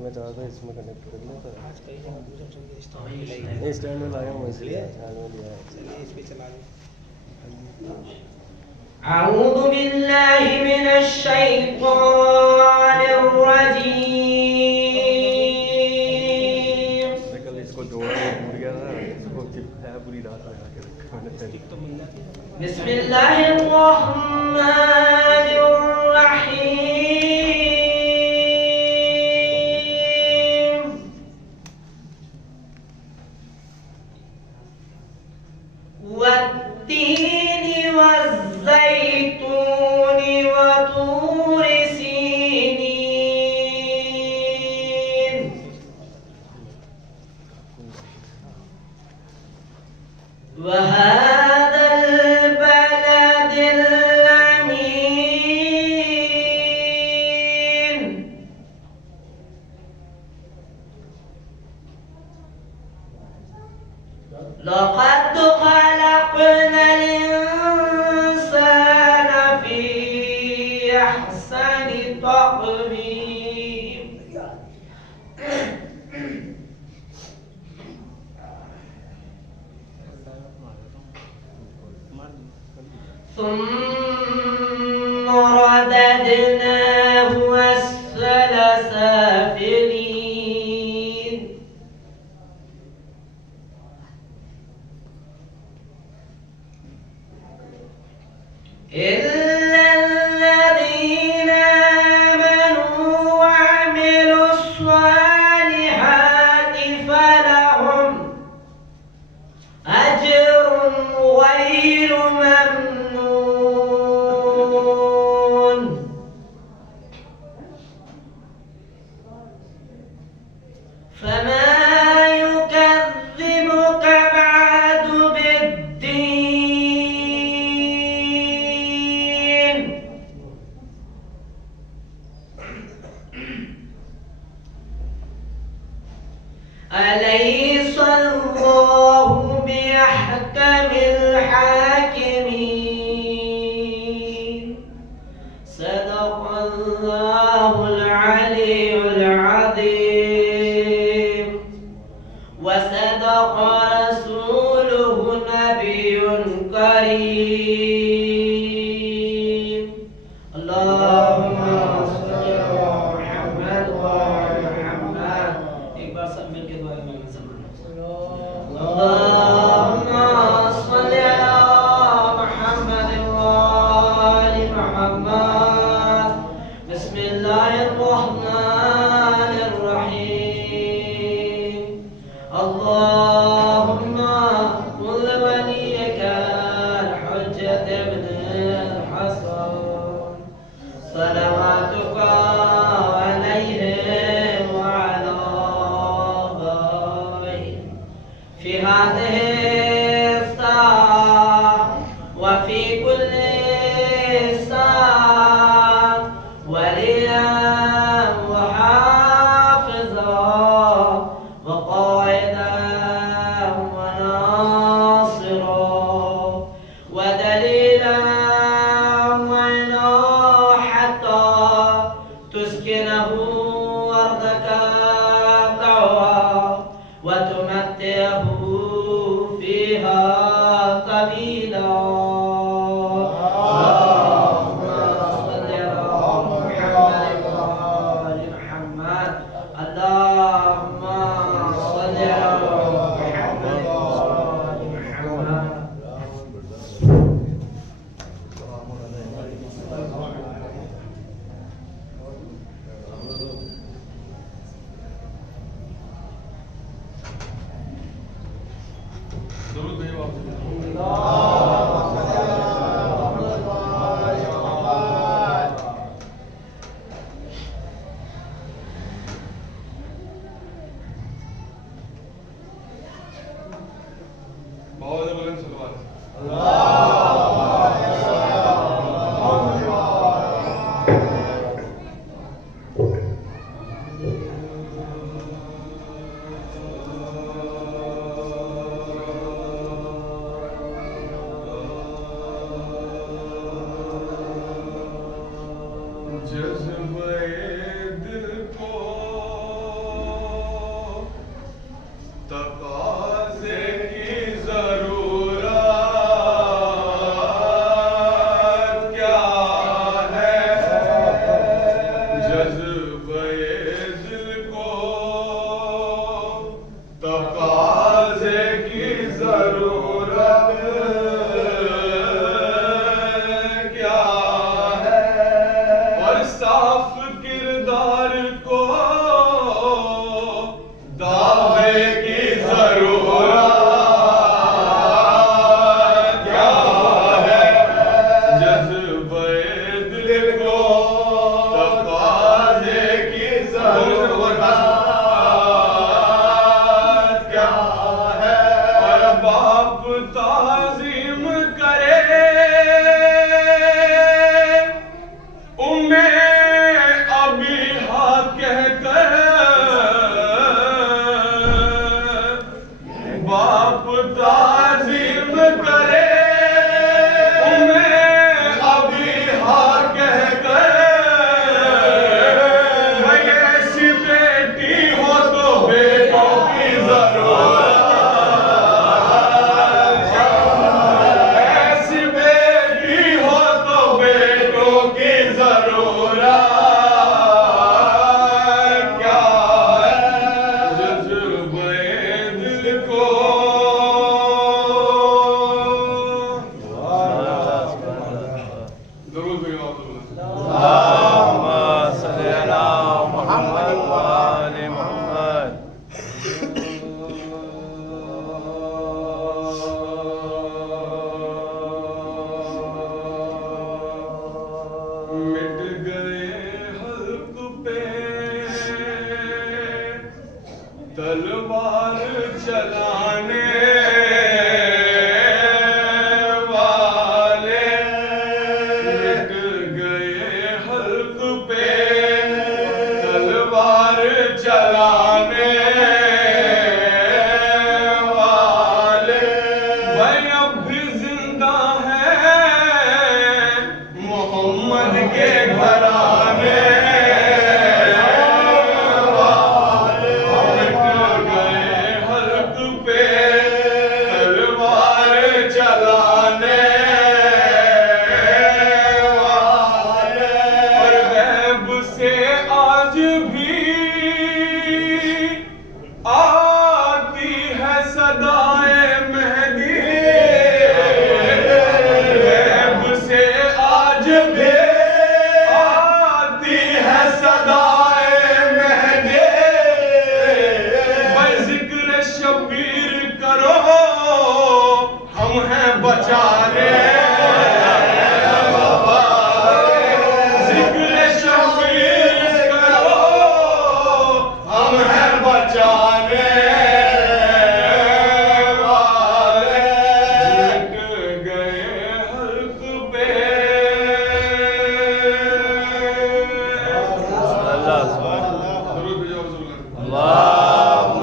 میں چاہتا تھا اس میں کنیکٹ کر لیں پر اسٹینڈ میں لایا ہوں اس لیے اس پہ چلا لیں. اعوذ باللہ من الشیطان الرجیم. کل اس کو جوڑا ٹوٹ گیا تھا, اس کو چپ ہے پوری رات لگا کے رکھا میں نے. بسم اللہ الرحمن الرحیم. والتین والزیتون وطور سینین وهذا البلد الأمين. لقد خلقنا الإنسان في أحسن تقويم. ثم رددناه أسفل سافلين. إلا الذين آمنوا وعملوا الصالحات فلهم أجر غير ممنون. فما يكذبك بعد بالدين. أليس الله بأحكم الحاكمين. صدق الله العلي العظيم وصدق رسوله نبي كريم. اللهم صل على محمد وعلى محمد. ایک بار سب مل کے دعا میں اللهم صل على محمد وآل محمد. بسم الله الرحمن الرحيم. اللهم كن وليك الحجة ابن الحسن صلواتك عليهم وعلى آبائهم في هذه الساعة وفي كل ساعة وليا وحافظا وقائدا وناصرا ودليلا وعينا حتى تسكنه أرضك طوعا وتمتعه فيها طويلا. اللهم صل على محمد وآل محمد. اللهم صل على محمد وآل محمد. باپ تعظیم کرے ابھی ہاں کہہ کر باپ تعظیم کرے ابھی ہاں کہہ کر بھائی ایسی بیٹی ہو تو بیٹوں کی ضرورت ایسی بیٹی ہو تو بیٹوں کی ضرورت کیا ہے جذبہ دل کو درود بھیجو اللهم صل على محمد وآل محمد. مٹ گئے حلق پہ تلوار چلانے والے مٹ گئے حلق پہ تلوار چلانے والے بھائی اب بھی زندہ ہے محمد کے گھرانے والے مٹ گئے حلق پہ تلوار چلانے والے اور غیب سے آج بھی آتی ہے صدائے مہدی غیب سے آج بھی آتی ہے صدائے مہدی بھائی ذکر شبیر کرو ہم ہیں بچانے ذکر شبیر کرو ہم ہیں بچانے والے مٹ گئے حلق پہ درود بھیجو رسول اللہ اللهم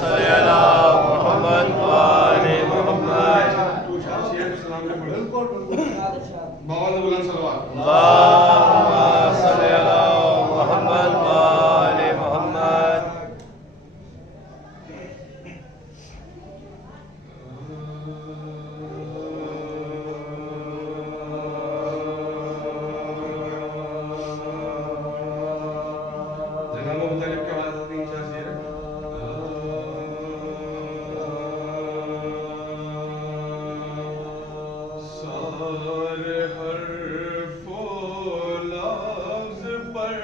صل على محمد وآل محمد. تو شاہ شیخ السلام نے پڑھا بابا نے بلند صلوات اللهم صل على محمد وآل محمد. جناب مختلف کے حوالے سے تین چار شعر سارے حرف و لفظ پر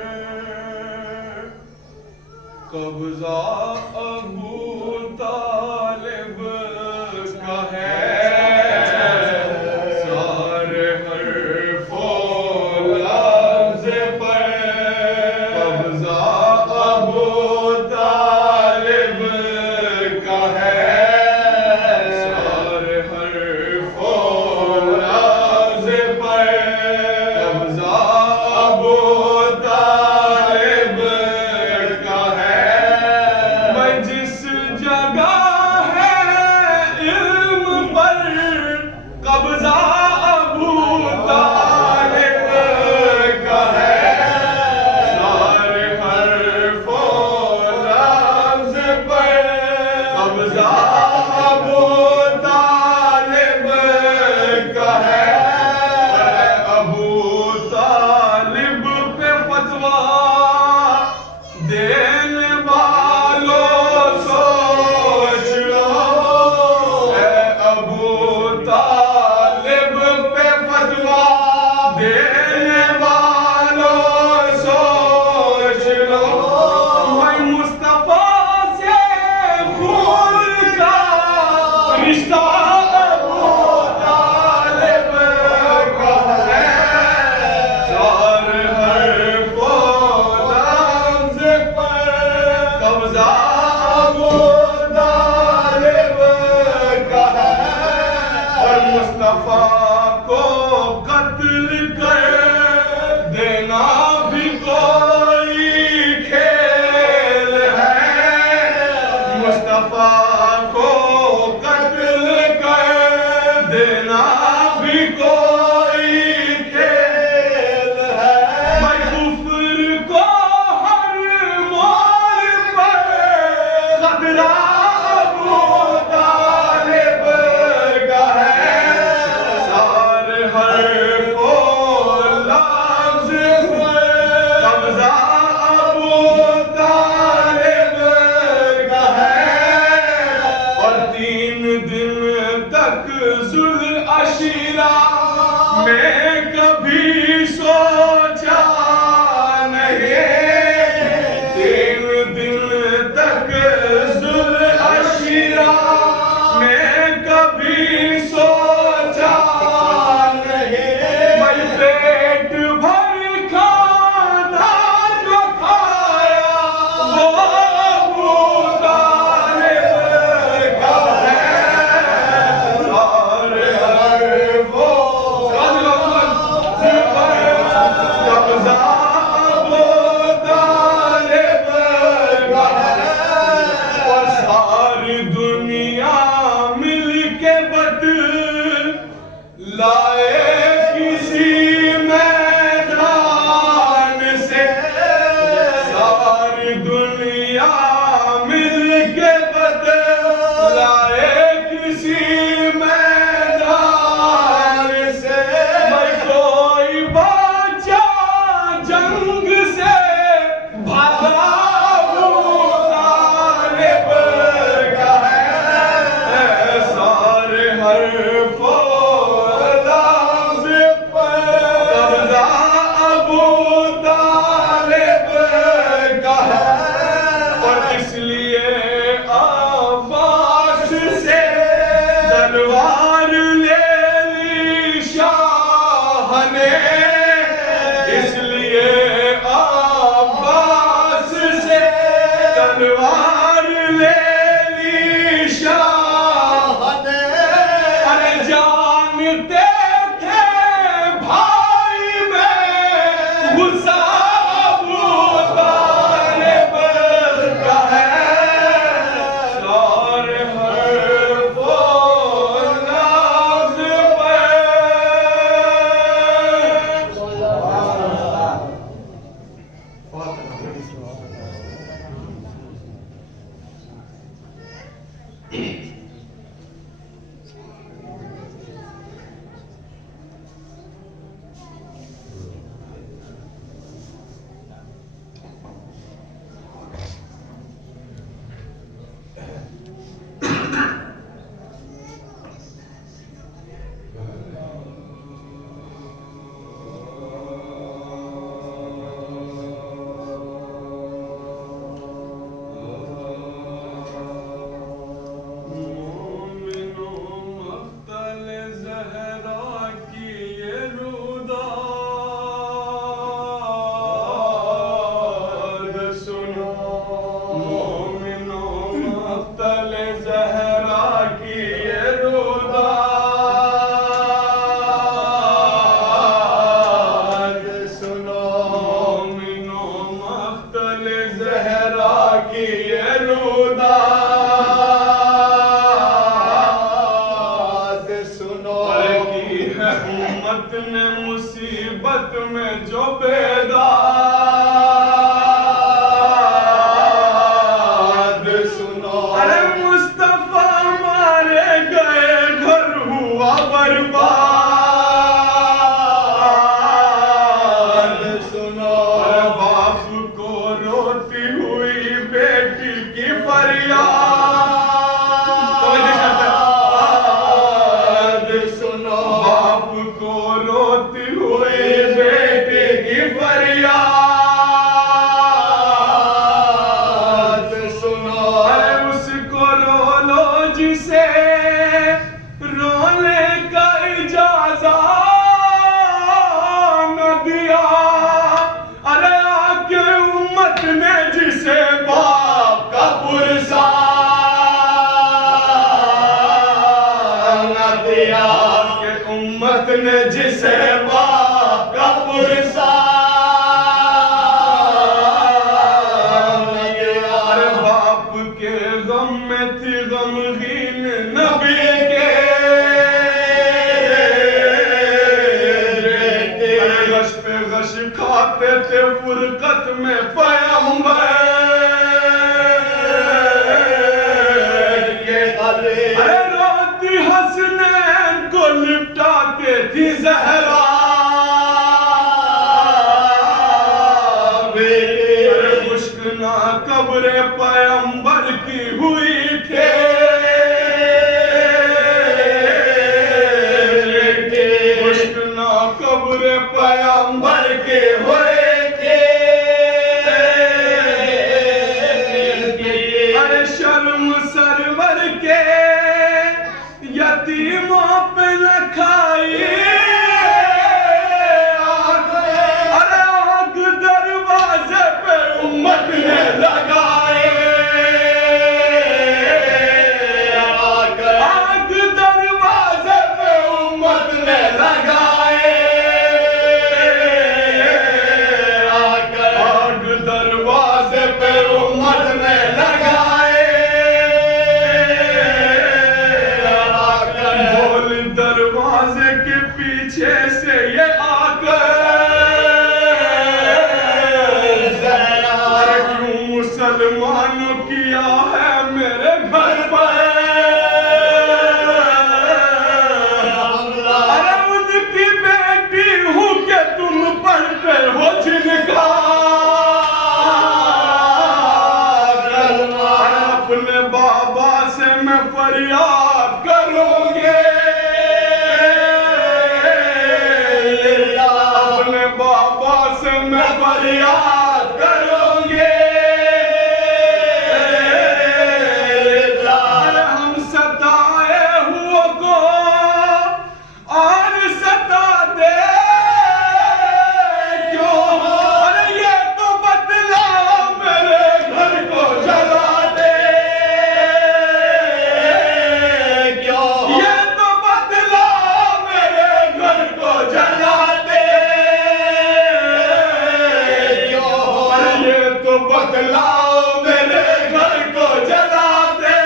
قبضہ ابو طالب کا ہے سارے حرف و لفظ پر قبضہ ابو طالب کا ہے سارے حرف و لفظ پر قبضہ ابو طالب کا ہے میں جس جگہ ہے علم پر قبضہ ابو طالب کا ہے سارے حرف و لفظ پر قبضہ ابو طالب کا ہے ابو طالب پہ فتویٰ دینے والوں سوچ لو اے ابو طالب پہ فتویٰ دینے والوں سوچ لو میں مصطفیٰ سے خون کا دن تک ذوالعشیرہ میں کبھی سوچا نہیں، 3 دن تک ذوالعشیرہ میں کبھی سوچا نہیں، میں پیٹ بھر کھانا جو کھایا وہ ابو طالب کا ہے، سارے حرفوں قبضہ ابو طالب کا ہے، اور ساری دنیا مل کے بد لائے کسی میدان سے، ساری دنیا مل کے بد لائے کسی میدان سے، میں کوئی بچہ جنگ سے بھاگا ابو طالب کا ہے، سارے حرف و لفظ پر قبضہ ابو طالب کا ہے، اور اس لیے عباس سے تلوار لے لی شاہ نے، اس لیے عباس سے تلوار لے لی شاہ نے، ارے جانتے تھے بھائی میں غصہ ابو طالب کا ہے، سارے حرف و لفظ پر امت نے مصیبت میں جو بیداد سنو، ارے مصطفیٰ مارے گئے گھر ہوا برباد سنو، ارے باپ کو روتی ہوئی بیٹی کی فریاد امت نے جسے باپ کا پرسا ارے باپ کے غم میں تھی غمگین نبی کے غش پہ غش کھاتے تھے فرقت میں پیغمبر ارے روتی حسنین کو لپٹاتے تھی زہرا قبر پیغمبر کی ہوئی تھے ہوئے تھے ارے شرم سرور کے یتیموں پہ نہ کھائی ارے آگ دروازے پہ امت نے لگائے آگ دروازے پہ امت نے لگائے آگ دروازے پہ امت نے لگائے بول دروازے کے پیچھے سے یہ آ کر کیوں مسلمانوں کیا ہے میرے گھر پر ارے ان کی بیٹی ہوں کہ تم پڑھتے ہو جن کا اپنے بابا سے میں فریاد کروں گے اپنے بابا سے میں فریاد کروں گے ہم ستائے ہوئے کو اور ستا دے کیوں ارے یہ تو بتلا میرے گھر کو جلا دے یہ تو بتلا میرے گھر کو جلا دے ارے یہ تو بتلا میرے گھر کو جلا دے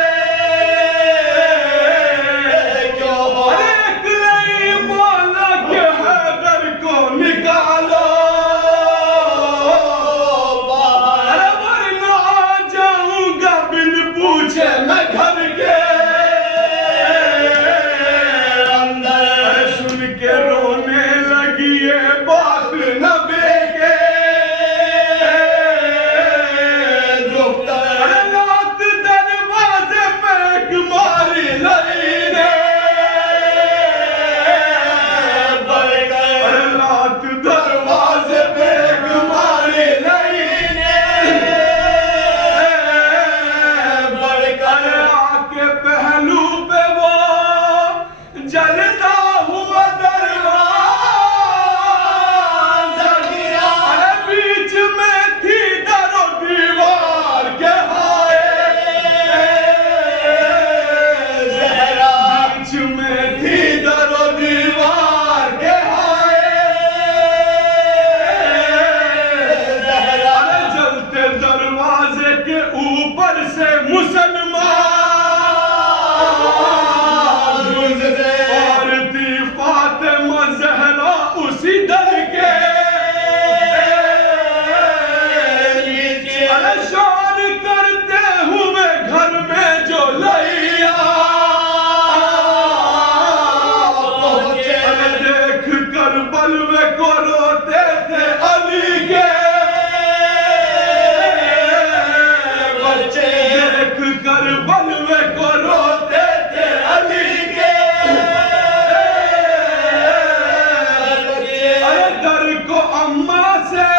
ارے ایک نہیں بولا کہ حیدر کو نکالو ارے ورنہ آ جاؤں گا بن پوچھے میں گھر کے ارے سن کے رونے لگی یہ بات نہ بیگے ارے رات دروازے پہ ایک ماری لئی نے ارے رات دروازے پہ ایک ماری لئی نے ارے آ کے پہلو پہ وہ جلتا ہوا دروازہ ارے بیچ میں تھی در و دیوار کے ہائے بیچ میں تھی در و دیوار کے ہائے ارے جلتے دروازے کے اوپر سے مسلمان گزرے اور تھی فاطمہ زہرا اسی در کے ارے شور کرتے ہوئے گھر میں جو لیا ارے دیکھ کر بلوے کو روتے تھے علی کے بچے دیکھ کر بلوے کو روتے تھے علی کے ارے در کو اماں سے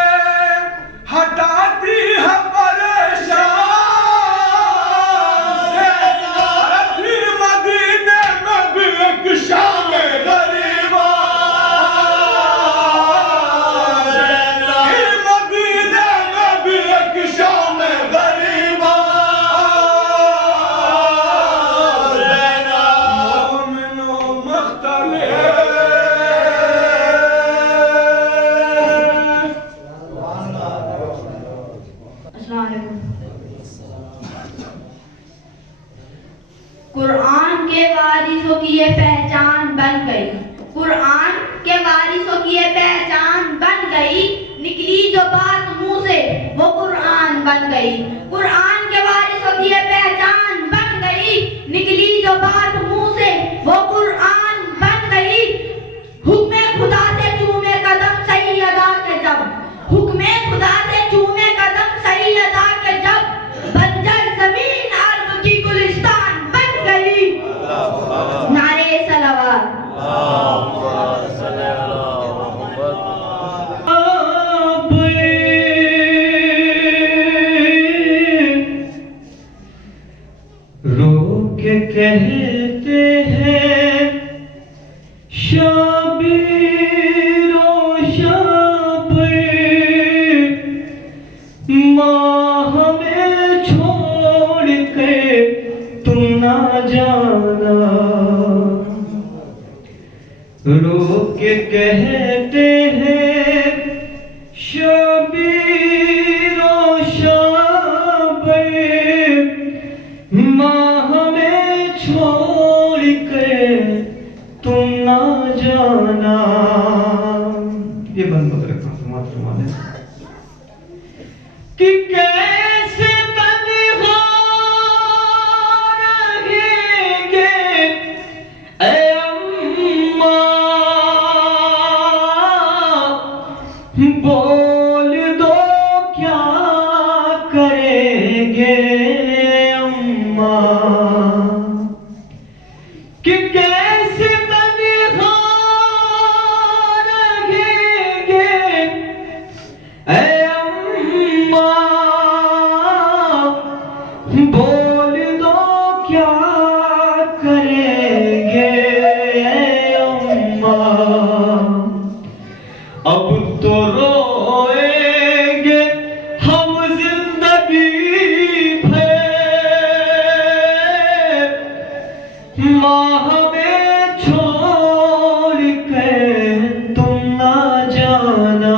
ہٹاتی ہے پریشان ارے پھر مدینے میں بھی ایک شام غریباں پھر مدینے میں بھی ایک شام غریباں مومنوں مختلف السلام علیکم۔ قرآن کے وارثوں کی یہ پہچان بن گئی، قرآن کے وارثوں کی یہ پہچان بن گئی، نکلی جو بات منہ سے وہ قرآن بن گئی، قرآن کے وارثوں کی یہ پہچان بن گئی، نکلی جو بات منہ سے وہ قرآن بن گئی۔ حکم خدا سے چومے قدم سیدہ کے جب، حکم خدا سے چومے قدم سیدہ کے جب، بنجر زمین عرب کی گلستان بن گئی۔ نعرے صلوات۔ اللہم صلی علی محمد۔ رو کے کہتے ہیں شبیر و شابر ماں ہمیں چھوڑ کر تم نہ جانا. یہ بند مت رکھنا سماعت فرما دیں کہ کیسے تنہا رہیں گے اے اماں بول دو کیا کریں گے اماں کہ کیسے تنہا رہیں گے اے اماں بول دو کیا کریں گے اے اماں اب تو روئیں گے ہم زندگی بھر ماں ہمیں چھوڑ کے تم نہ جانا.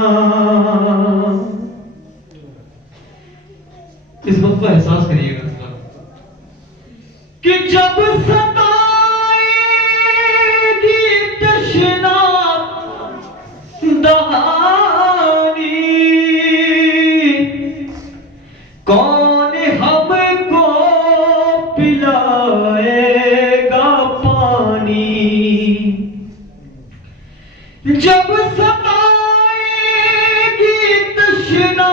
اس وقت کو احساس کریے گا کہ جب ستائے گی تشنا دہانی کون ہم کو پلائے گا پانی. جب ستائے گی تشنا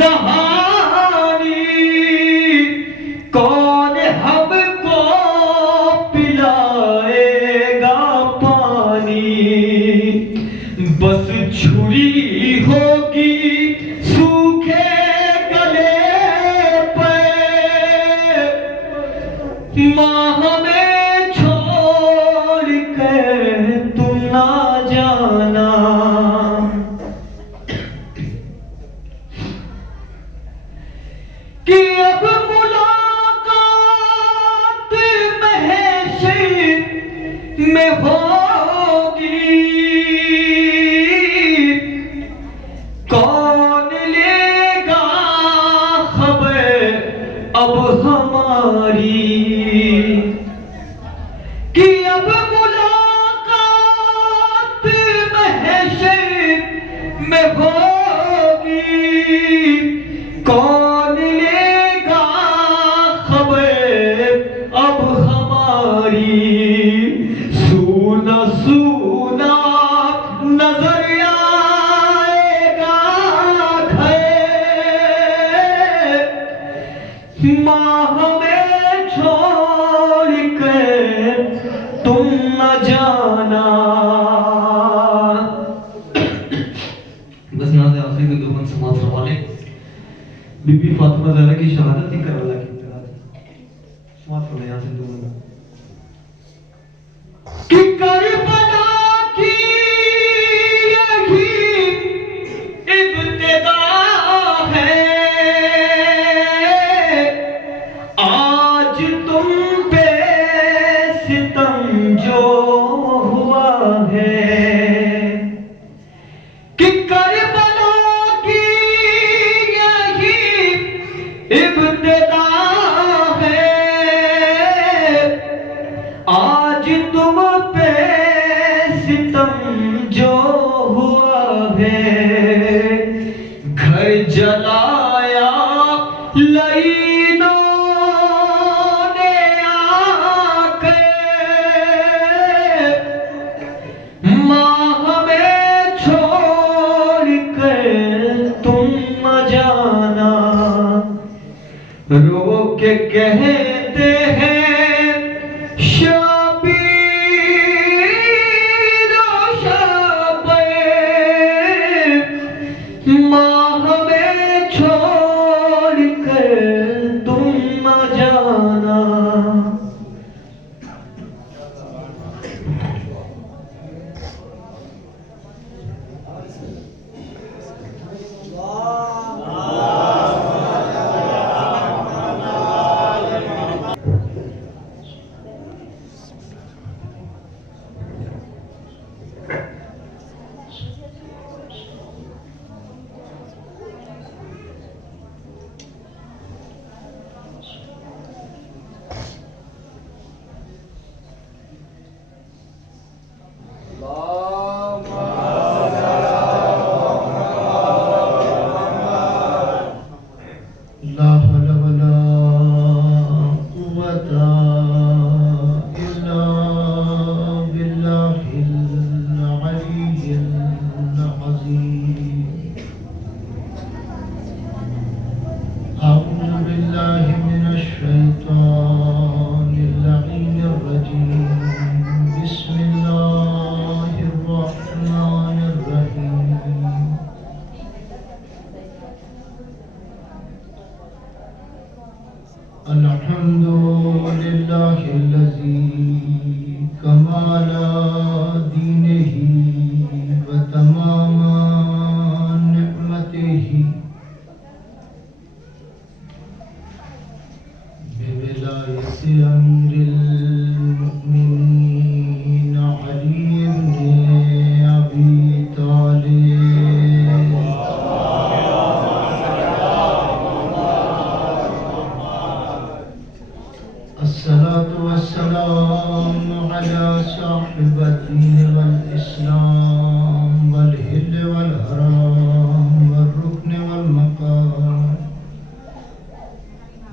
دہانی کون ہم کو پلائے گا پانی. بس چھری ہوگی سوکھے گلے پہ ماں ہمیں چھوڑ کر تم نہ جانا. کہ اب ملاقات محشر میں ہوگی کون لے گا خبر اب ہماری. کہ اب ملاقات محشر میں ہوگی کون لے گا خبر اب ہماری. سونا سونا نظر آئے گا گھر ماں ہمیں چھوڑ کر تم نہ جانا. بس یہاں سے آخری کے دو بند سماعت فرما لیں. بی بی فاطمہ زہرا کی شہادت ہی کربلا کی ابتدا سے سماعت فرما یہاں سے دو بند. کہ کربلا کی یہی ابتدا ہے آج تم پہ ستم جو ہوا ہے. کہ کربلا کی یہی ابتدا ہے آج تم پہ ستم جو ہوا ہے. گھر جلایا لعینوں نے آ کے ماں ہمیں چھوڑ کر تم نہ جانا. رو کے کہتے ہیں شبیر و شابر ماں ہمیں چھوڑ کر تم نہ جانا. الذي كمال دينه وتمام نعمته بولاية أمير المؤمنين علي بن أبي طالب الصلاة والسلام على صاحب الدين والإسلام والهل والهرام والركن والمقام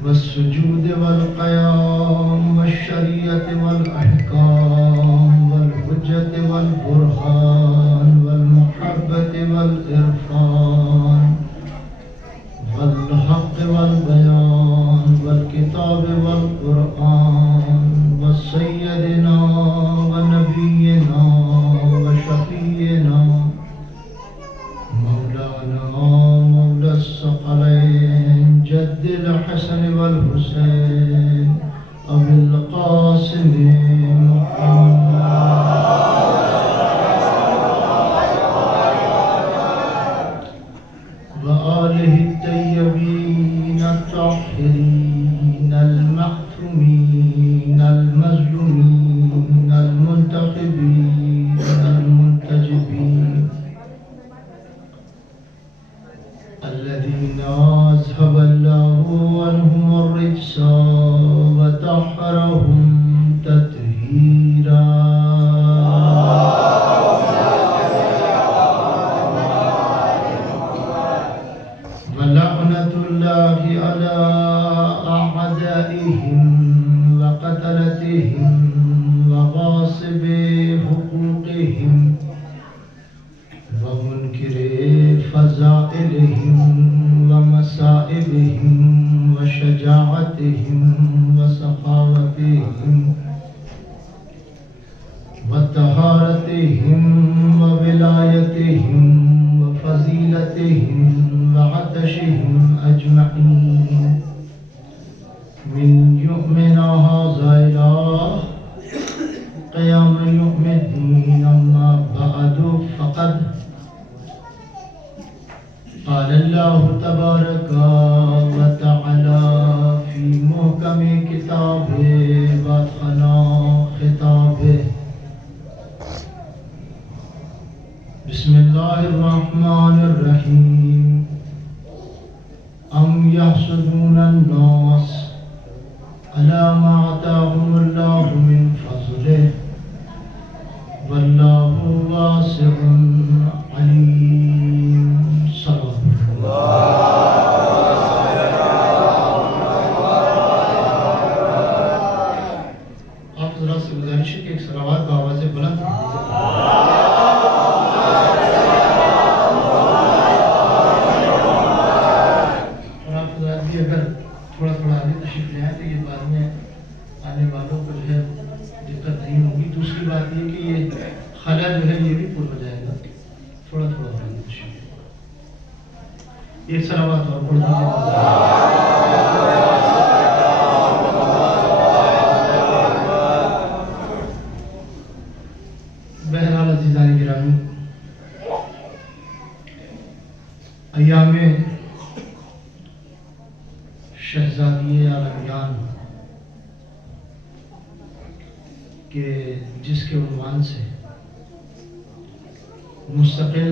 والسجود والقيام والشريعة والأحكام والحجة والبرهان والمحبة والإرفان والحق والبيان والكتاب والقرآن وسيدنا ونبينا وشفينا مولانا مولى الثقلين جد الحسن والحسين أبي القاسم وآله الطيبين الطاهرين المحتومين المظلومين المنتخبين المنتجبين الذين أذهب الله عنهم الرجس وطهرهم تطهيرا ولعنة الله على أعدائهم وقتلتهم وغاصب حقوقهم ومنكر فضائلهم ومصائبهم وشجاعتهم وسخاوتهم وطهارتهم وولايتهم وفضيلتهم وعطشهم أجمعين من يؤمن هذا إلى قيام يوم الدين. أما بعد فقد قال الله تبارك وتعالى في محكم كتابه وأتقن خطابه. بسم الله الرحمن الرحيم. أم يحسدون الناس على ما آتاهم الله من فضله والله واسع عليم. صلوات آپ حضرات سے گزارش ہے کہ ایک صلوات بآواز بلند اگر تھوڑا تھوڑا آگے تشریف لے آئے تو یہ بعد میں آنے والوں کو جو ہے دقت نہیں ہوگی. دوسری بات یہ کہ یہ خلا جو ہے یہ بھی پر ہو جائے گا. تھوڑا تھوڑا آگے تشریف لے ایک صلوات اور پڑھ دیجیے. بہرحال عزیزان گرامی، ایام شہزادی عالمیان کہ جس کے عنوان سے مستقل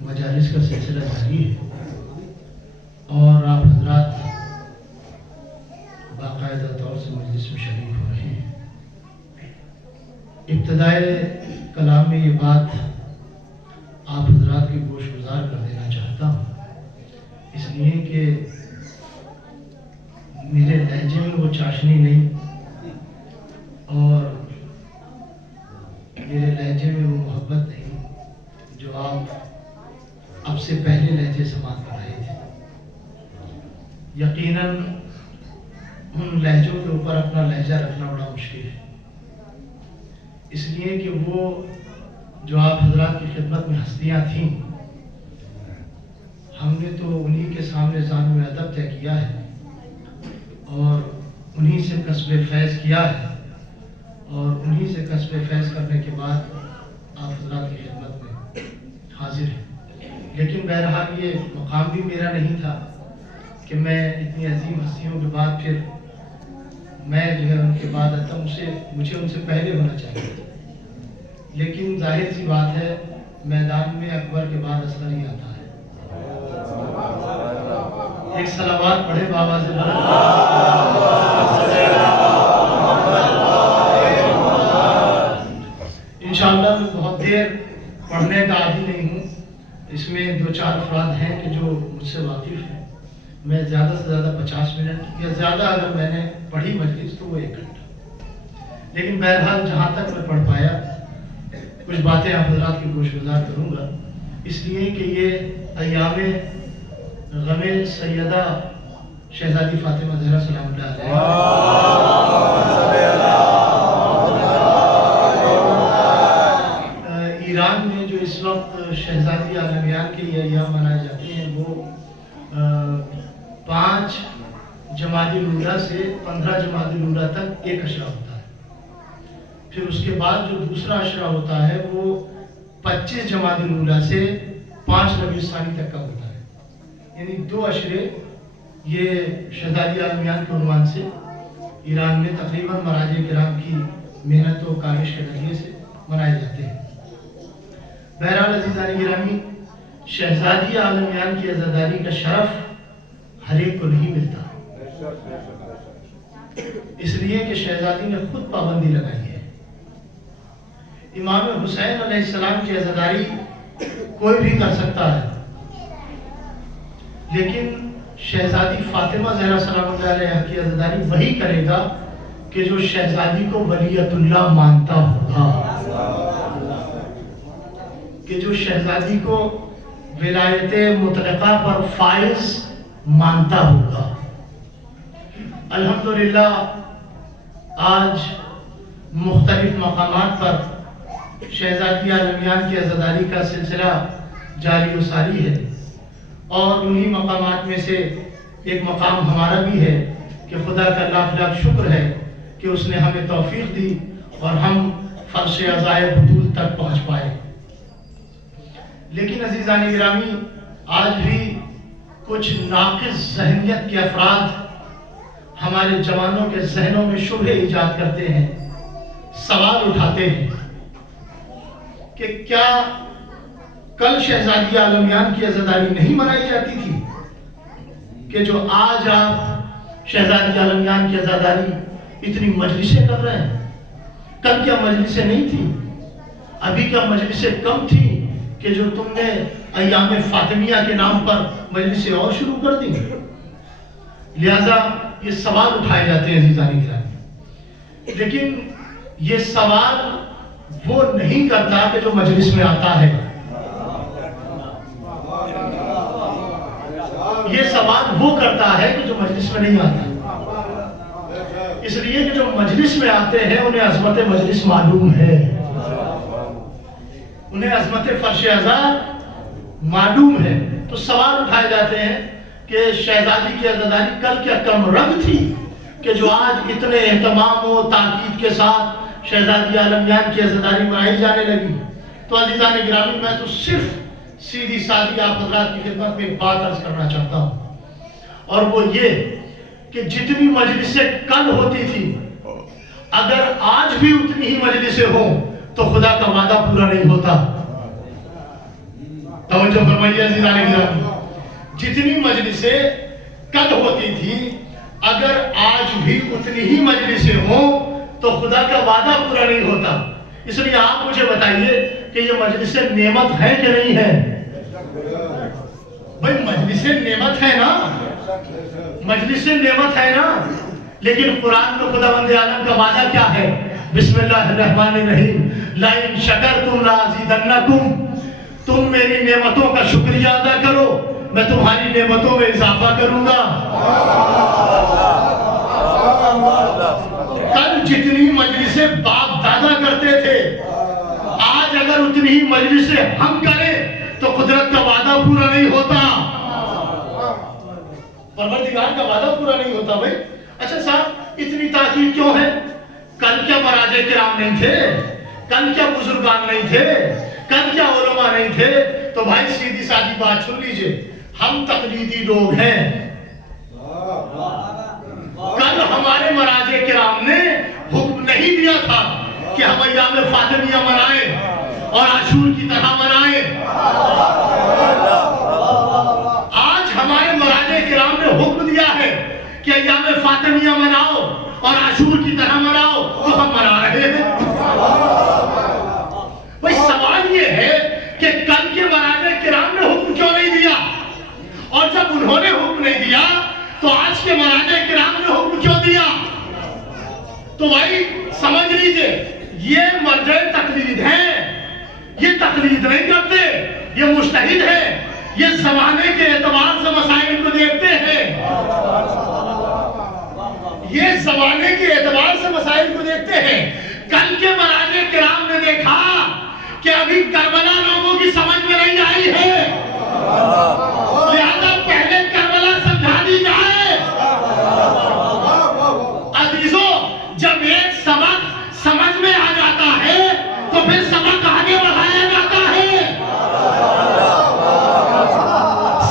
مجالس کا سلسلہ جاری ہے اور آپ حضرات باقاعدہ طور سے مجلس میں شریک ہو رہے ہیں. ابتدائے کلام میں یہ بات آپ حضرات کے گوش گزار کر دینا چاہتا ہوں، اس لیے کہ میرے لہجے میں وہ چاشنی نہیں اور میرے لہجے میں وہ محبت نہیں جو آپ اب سے پہلے لہجے سماعت کر رہے تھے. یقیناً ان لہجوں کے اوپر اپنا لہجہ رکھنا بڑا مشکل ہے، اس لیے کہ وہ جو آپ حضرات کی خدمت میں ہستیاں تھیں ہم نے تو انہی کے سامنے ذان میں ادب طے کیا ہے اور انہی سے کسب فیض کیا ہے اور انہی سے کسب فیض کرنے کے بعد آپ حضرات کی خدمت میں حاضر ہیں. لیکن بہرحال یہ مقام بھی میرا نہیں تھا کہ میں اتنی عظیم ہستیوں کے بعد پھر میں جو ہے ان کے بعد آتا مجھے ان سے پہلے ہونا چاہیے. لیکن ظاہر سی بات ہے میدان میں اکبر کے بعد اصغر ہی آتا ہے. ایک صلوات پڑھے بابا سے انشاءاللہ. میں بہت دیر پڑھنے کا عادی نہیں ہوں. اس میں 2-4 افراد ہیں کہ جو مجھ سے واقف ہیں. میں زیادہ سے زیادہ 50 منٹ یا زیادہ اگر میں نے پڑھی مجلس تو وہ 1 گھنٹہ. لیکن بہرحال جہاں تک میں پڑھ پایا کچھ باتیں آپ حضرات کی گوش گزار کروں گا، اس لیے کہ یہ ایام غم سیدہ شہزادی فاطمہ زہرا سلام اللہ علیہ ایران میں جو اس وقت شہزادی عالمیان کے یہ ایام منائے جاتے ہیں وہ 5 جمادی الاولیٰ سے 15 جمادی الاولیٰ تک ایک عشرہ ہوتا ہے. پھر اس کے بعد جو دوسرا عشرہ ہوتا ہے وہ 25 جمادی الاولیٰ سے 5 ربیع الثانی تک کا ہوتا ہے. یعنی 2 عشرے یہ شہزادی عالمیان کے عنوان سے ایران میں تقریباً مراجع کرام کی محنت و کاوش کے ذریعے سے منائے جاتے ہیں. بہرحال عزیزان گرامی، شہزادی عالمیان کی عزاداری کا شرف ہر ایک کو نہیں ملتا، اس لیے کہ شہزادی نے خود پابندی لگائی ہے. امام حسین علیہ السلام کی عزاداری کوئی بھی کر سکتا ہے، لیکن شہزادی فاطمہ زہرا سلام اللہ علیہ کی عزاداری وہی کرے گا کہ جو شہزادی کو ولیت اللہ مانتا ہوگا، کہ جو شہزادی کو ولایت مطلقہ پر فائز مانتا ہوگا. الحمدللہ آج مختلف مقامات پر شہزادی عالمیان کی عزاداری کا سلسلہ جاری و ساری ہے، اور انہی مقامات میں سے ایک مقام ہمارا بھی ہے کہ خدا کا لاکھ لاکھ شکر ہے کہ اس نے ہمیں توفیق دی اور ہم فرش عزائے بطول تک پہنچ پائے. لیکن عزیزان گرامی، آج بھی کچھ ناقص ذہنیت کے افراد ہمارے جوانوں کے ذہنوں میں شبہے ایجاد کرتے ہیں، سوال اٹھاتے ہیں کہ کیا کل شہزادی عالمیان کی عزاداری نہیں منائی جاتی تھی؟ کہ جو آج آپ شہزادی عالمیان کی عزاداری اتنی مجلسیں کر رہے ہیں، کل کیا مجلسیں نہیں تھی؟ ابھی کیا مجلسیں کم تھی کہ جو تم نے ایام فاطمیہ کے نام پر مجلسیں اور شروع کر دی؟ لہذا یہ سوال اٹھائے جاتے ہیں عزیزان گرامی. لیکن یہ سوال وہ نہیں کرتا کہ جو مجلس میں آتا ہے. یہ سوال وہ کرتا ہے کہ جو مجلس میں نہیں آتا. اس لیے کہ جو مجلس میں آتے ہیں انہیں عظمت مجلس معلوم ہے، انہیں عظمت فرش عزا معلوم ہے. تو سوال اٹھائے جاتے ہیں کہ شہزادی کی عزاداری کل کیا کم رنگ تھی کہ جو آج اتنے اہتمام و تاکید کے ساتھ شہزادی عالمیان کی عزاداری منائی جانے لگی. تو عزیزان گرامی، میں تو صرف سیدھی سادھی آپ حضرات کی خدمت میں ایک بات عرض کرنا چاہتا ہوں، اور وہ یہ کہ جتنی مجلسیں کل ہوتی تھی اگر آج بھی اتنی ہی مجلسیں ہوں تو خدا کا وعدہ پورا نہیں ہوتا. توجہ فرمائیے عزیزان گرامی، جتنی مجلسیں کل ہوتی تھی اگر آج بھی اتنی ہی مجلسیں ہوں تو خدا کا وعدہ پورا نہیں ہوتا. اس لیے آپ مجھے بتائیے کہ یہ مجلسیں نعمت ہے کہ نہیں ہے؟ بھائی مجلسیں نعمت ہے نا، مجلسیں نعمت ہے نا. لیکن قرآن میں خداوند عالم کا وعدہ کیا ہے؟ بسم اللہ الرحمن الرحیم، لَإِن شَكَرْتُمْ لَأَزِيدَنَّكُمْ. تم میری نعمتوں کا شکریہ ادا کرو، میں تمہاری نعمتوں میں اضافہ کروں گا. کل جتنی مجلسیں باپ دادا کرتے تھے آج اگر اتنی ہی مجلسیں ہم کریں تو قدرت کا وعدہ پورا نہیں ہوتا، پروردگار کا وعدہ پورا نہیں ہوتا. بھائی اچھا صاحب، اتنی تاکید کیوں ہے؟ کل کیا مراجع کرام نہیں تھے؟ کل کیا بزرگان نہیں تھے؟ کل کیا علماء نہیں تھے؟ تو بھائی سیدھی سادھی بات سن لیجئے، ہم تقلیدی لوگ ہیں۔ کل ہمارے مراجع کرام نے حکم نہیں دیا تھا کہ ہم ایام فاطمیہ منائیں اور عاشور کی طرح منائیں۔ آج ہمارے مراجع کرام نے حکم دیا ہے کہ ایام فاطمیہ مناؤ اور عاشور کی طرح مناؤ، تو ہم منا رہے ہیں۔ بھئی سوال یہ ہے کہ کل کے مراجع کرام نے حکم کیوں نہیں دیا؟ اور جب انہوں نے حکم نہیں دیا تو آج کے مراجع کرام نے حکم کیوں دیا؟ تو بھائی سمجھ لیجئے، یہ مرجع تقلید ہیں، یہ تقلید نہیں کرتے، یہ مجتہد ہیں، یہ زمانے کے اعتبار سے مسائل کو دیکھتے ہیں، یہ زمانے کے اعتبار سے مسائل کو دیکھتے ہیں۔ کل کے مراجع کرام نے دیکھا کہ ابھی کربلا لوگوں کی سمجھ میں نہیں آئی ہے، لہذا پہلے کربلا سمجھا دی جائے۔ عزیزوں، جب ایک سبق سمجھ میں آ جاتا ہے تو پھر سبق آگے بڑھایا جاتا ہے۔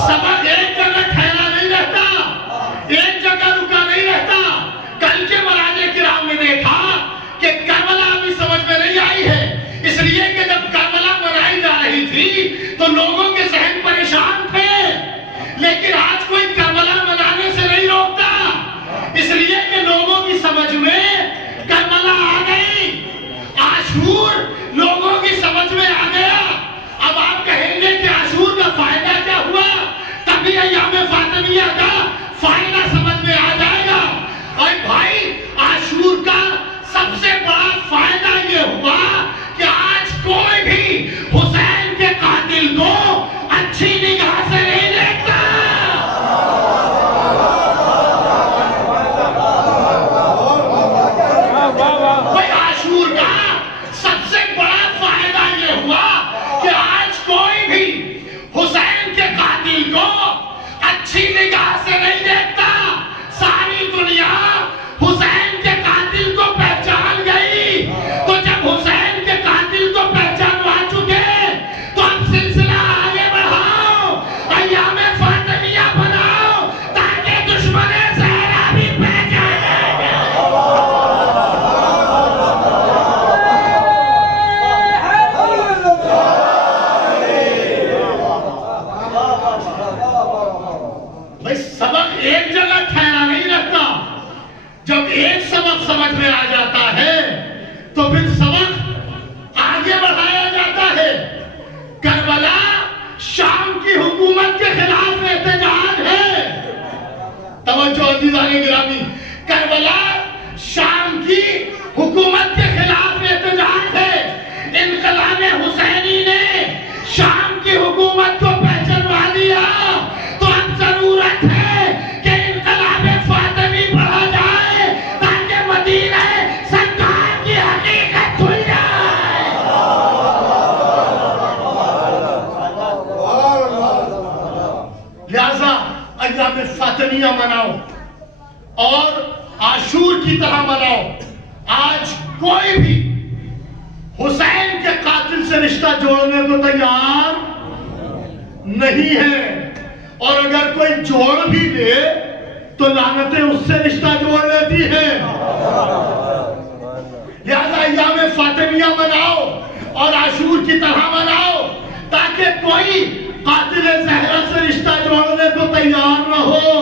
سبق ایک جگہ ٹھہرا نہیں رہتا، ایک جگہ رکا نہیں رہتا۔ کل کے مراجع کرام نے دیکھا کہ کربلا ابھی سمجھ میں نہیں آئی ہے، اس لیے کہ جب کربلا منائی جا رہی تھی تو لوگوں کے ذہن پریشان تھے، لیکن آج کوئی کربلا منانے سے نہیں روکتا، اس لیے کہ لوگوں کی سمجھ میں کربلا آ گئی، عاشور لوگوں کی سمجھ میں آ گیا۔ اب آپ کہیں گے کہ عاشور کا فائدہ کیا ہوا؟ تبھی ایام فاطمیہ کا فائدہ سمجھ میں آ جائے گا۔ اور بھائی عاشور کا سب سے بڑا فائدہ یہ ہوا کہ آج کوئی بھی حسین کے قاتل کو اچھی نگاہ سے نہیں دیکھتا۔ بھائی عاشور کا سب سے بڑا فائدہ یہ ہوا کہ آج کوئی بھی حسین کے قاتل کو اچھی نگاہ سے نہیں دیکھتا۔ ساری دنیا حسین کے قاتل کو پہچان گئی، تو جب حسین کے قاتل کو پہچانوا چکے تو اب سلسلہ آگے بڑھاؤ، ایام فاطمیہ بناؤ تاکہ دشمن زہرا بھی پہچانا جائے۔ بھئی سبق ایک جگہ ٹھہرا نہیں رہتا، جب ایک سبق سمجھ میں آ جاتا ہے تو پھر سبق آگے بڑھایا جاتا ہے۔ کربلا شام کی حکومت کے خلاف احتجاج ہے۔ توجہ عزیزان گرامی، کربلا شام کی حکومت کے خلاف احتجاج ہے۔ انقلاب حسینی نے شام کی حکومت کو پہچانوا دیا، تو اب ضرورت ہے کہ انقلاب فاطمی پڑھا جائے تاکہ مدینہ سرکار کی حقیقت کھل جائے۔ لہذا ایام فاطمیہ مناؤ اور عاشور کی طرح مناؤ۔ آج کوئی بھی حسین کے قاتل سے رشتہ جوڑنے کو تیار نہیں ہے، اور اگر کوئی جوڑ بھی دے تو لعنتیں اس سے رشتہ جوڑ لیتی ہیں۔ لہذا ایام فاطمیہ مناؤ اور عاشور کی طرح مناؤ تاکہ کوئی قاتل زہرا سے رشتہ جوڑنے کو تیار نہ ہو۔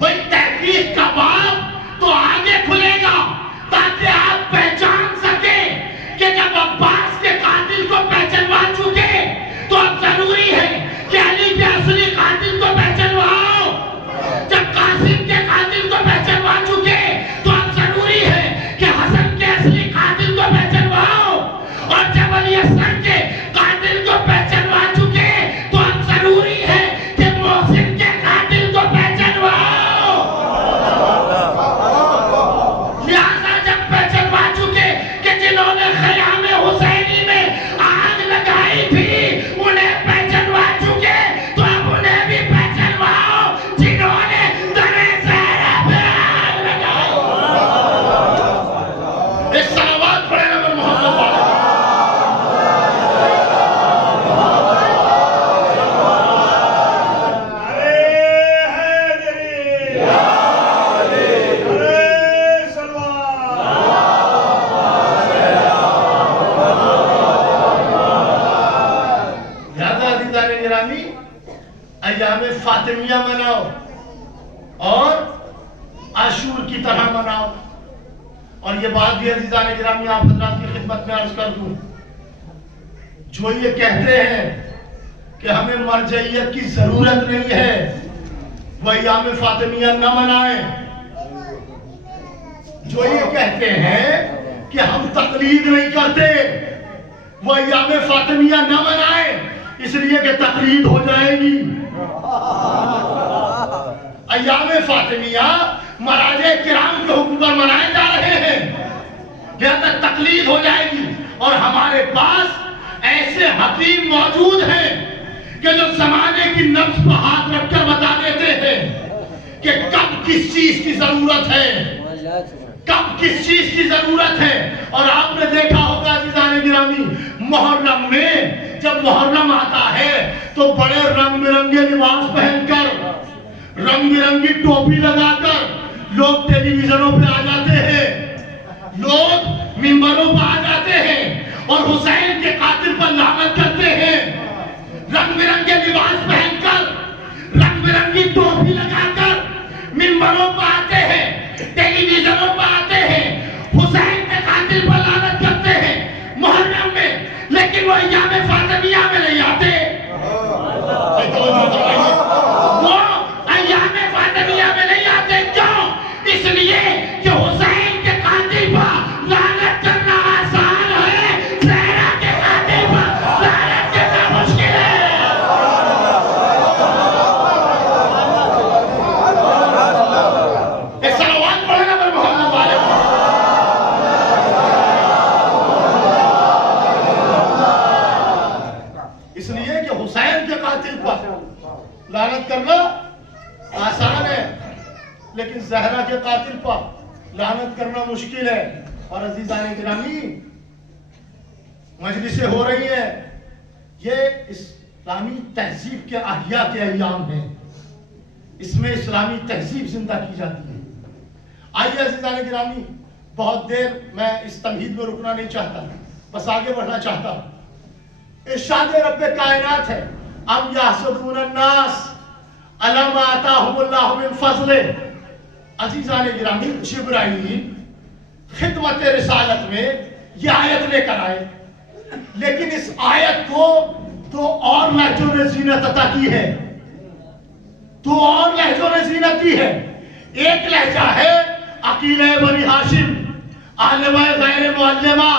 بھئی تحقیق کا باب تو آگے کھلے گا تاکہ آپ پہچان سکیں کہ جب عباس کے قاتل کو پہچانوا چکے تو اب ضروری ہے کہ علی کے اصلی قاتل کو پہچانواؤ۔ جب قاسم کے قاتل کو پہچانوا چکے تو اب ضروری ہے کہ حسن کے اصلی قاتل کو پہچانواؤ، اور جب علی اصغر کے قاتل کو پہچانوا چکے تو اب ضروری ہے کہ محسن کے قاتل کو پہچانواؤ۔ جناب، اور یہ بات بھی عزیزان گرامی آپ حضرات کی خدمت میں عرض کر دوں، جو یہ کہتے ہیں کہ ہمیں مرجعیت کی ضرورت نہیں ہے وہ ایام فاطمیہ نہ منائیں، جو یہ کہتے ہیں کہ ہم تقلید نہیں کرتے وہ ایام فاطمیہ نہ منائیں اس لیے کہ تقلید ہو جائے گی۔ ایام فاطمیہ مراجع کرام کے حکم پر منائے جا رہے ہیں، لہذا تقلید ہو جائے گی، اور ہمارے پاس ایسے حکیم موجود ہیں کہ جو زمانے کی نبض پر ہاتھ رکھ کر بتا دیتے ہیں کہ کب کس چیز کی ضرورت ہے، کب کس چیز کی ضرورت ہے۔ اور آپ نے دیکھا ہوگا عزیزان گرامی، محرم میں جب محرم آتا ہے تو بڑے رنگ برنگے لباس پہن کر، رنگ برنگی ٹوپی لگا کر لوگ ٹیلی ویژنوں پہ آ جاتے ہیں، لوگ ممبروں پہ آ جاتے ہیں اور حسین کے قاتل پر لعنت کرتے ہیں، رنگ برنگے لباس پہن کر، رنگ برنگی ٹوپی لگا کر ممبروں پہ آتے ہیں، ٹیلی ویژنوں پہ آتے ہیں، حسین کے قاتل پر لعنت کرتے ہیں محرم میں، لیکن وہ ایام فاطمیہ میں نہیں آتے۔ وہ ایام فاطمیہ میں نہیں آتے، کیوں؟ اس لیے کہ حسین کے قاتل پر لعنت کرنا آسان ہے، زہرا کے قاتل پر لعنت کرنا مشکل ہے۔ ایک صلوات پڑھنا پر محمد والے اس لیے کہ حسین کے قاتل پر لعنت کرنا آسان ہے، لیکن زہرا کے قاتل پر لعنت کرنا مشکل ہے۔ اور عزیزان گرامی، مجلسیں ہو رہی ہیں، یہ اسلامی تہذیب کے احیاء کے ایام ہیں، اس میں اسلامی تہذیب زندہ کی جاتی ہے۔ آئیے عزیزان گرامی، بہت دیر میں اس تمہید میں رکنا نہیں چاہتا، بس آگے بڑھنا چاہتا ہوں۔ ارشاد رب کائنات ہے، ام یحسدون الناس علی ما آتاہم اللہ من فضل۔ عزیزان گرامی، جبرائیل خدمت رسالت میں یہ آیت لے کر آئے، لیکن اس آیت کو دو اور لہجوں نے زینت عطا کی ہے، دو اور لہجوں نے زینت دی ہے۔ ایک لہجہ ہے عقیلہ بنی ہاشم، عالمہ غیر معلمہ،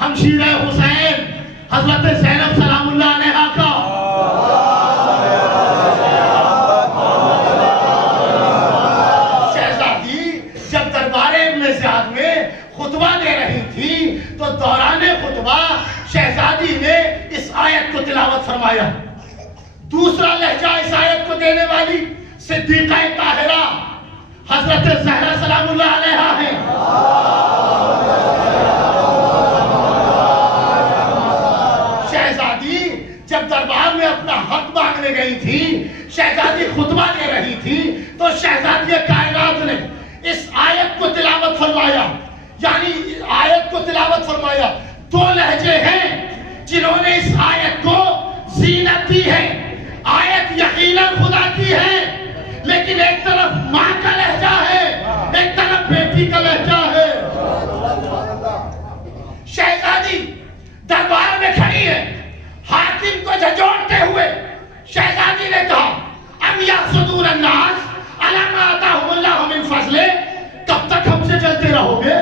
ہمشیرہ حسین حضرت زینب سلام اللہ علیہا کا، شہزادی جب دربار ابن زیاد میں خطبہ دے رہی تھی تو دوران خطبہ شہزادی نے اس آیت کو تلاوت فرمایا۔ دوسرا لہجہ اس آیت کو دینے والی صدیقہ طاہرہ حضرت زہرا سلام اللہ علیہا ہے۔ شہزادی جب دربار میں اپنا حق مانگنے گئی تھی، شہزادی خطبہ دے رہی تھی، تو شہزادی کائنات نے اس آیت کو تلاوت فرمایا، یعنی آیت کو تلاوت فرمایا۔ دو لہجے ہیں جنہوں نے اس آیت کو زینت دی ہے۔ آیت یقیناً خدا کی ہے، لیکن ایک طرف ماں کا لہجہ ہے، ایک طرف بیٹی کا لہجہ ہے۔ شہزادی دربار میں کھڑی ہے، حاکم کو جھنجھوڑتے ہوئے شہزادی نے کہا، ام یحسدون الناس علی ما آتاہم اللہ من فضل۔ کب تک ہم سے چلتے رہو گے؟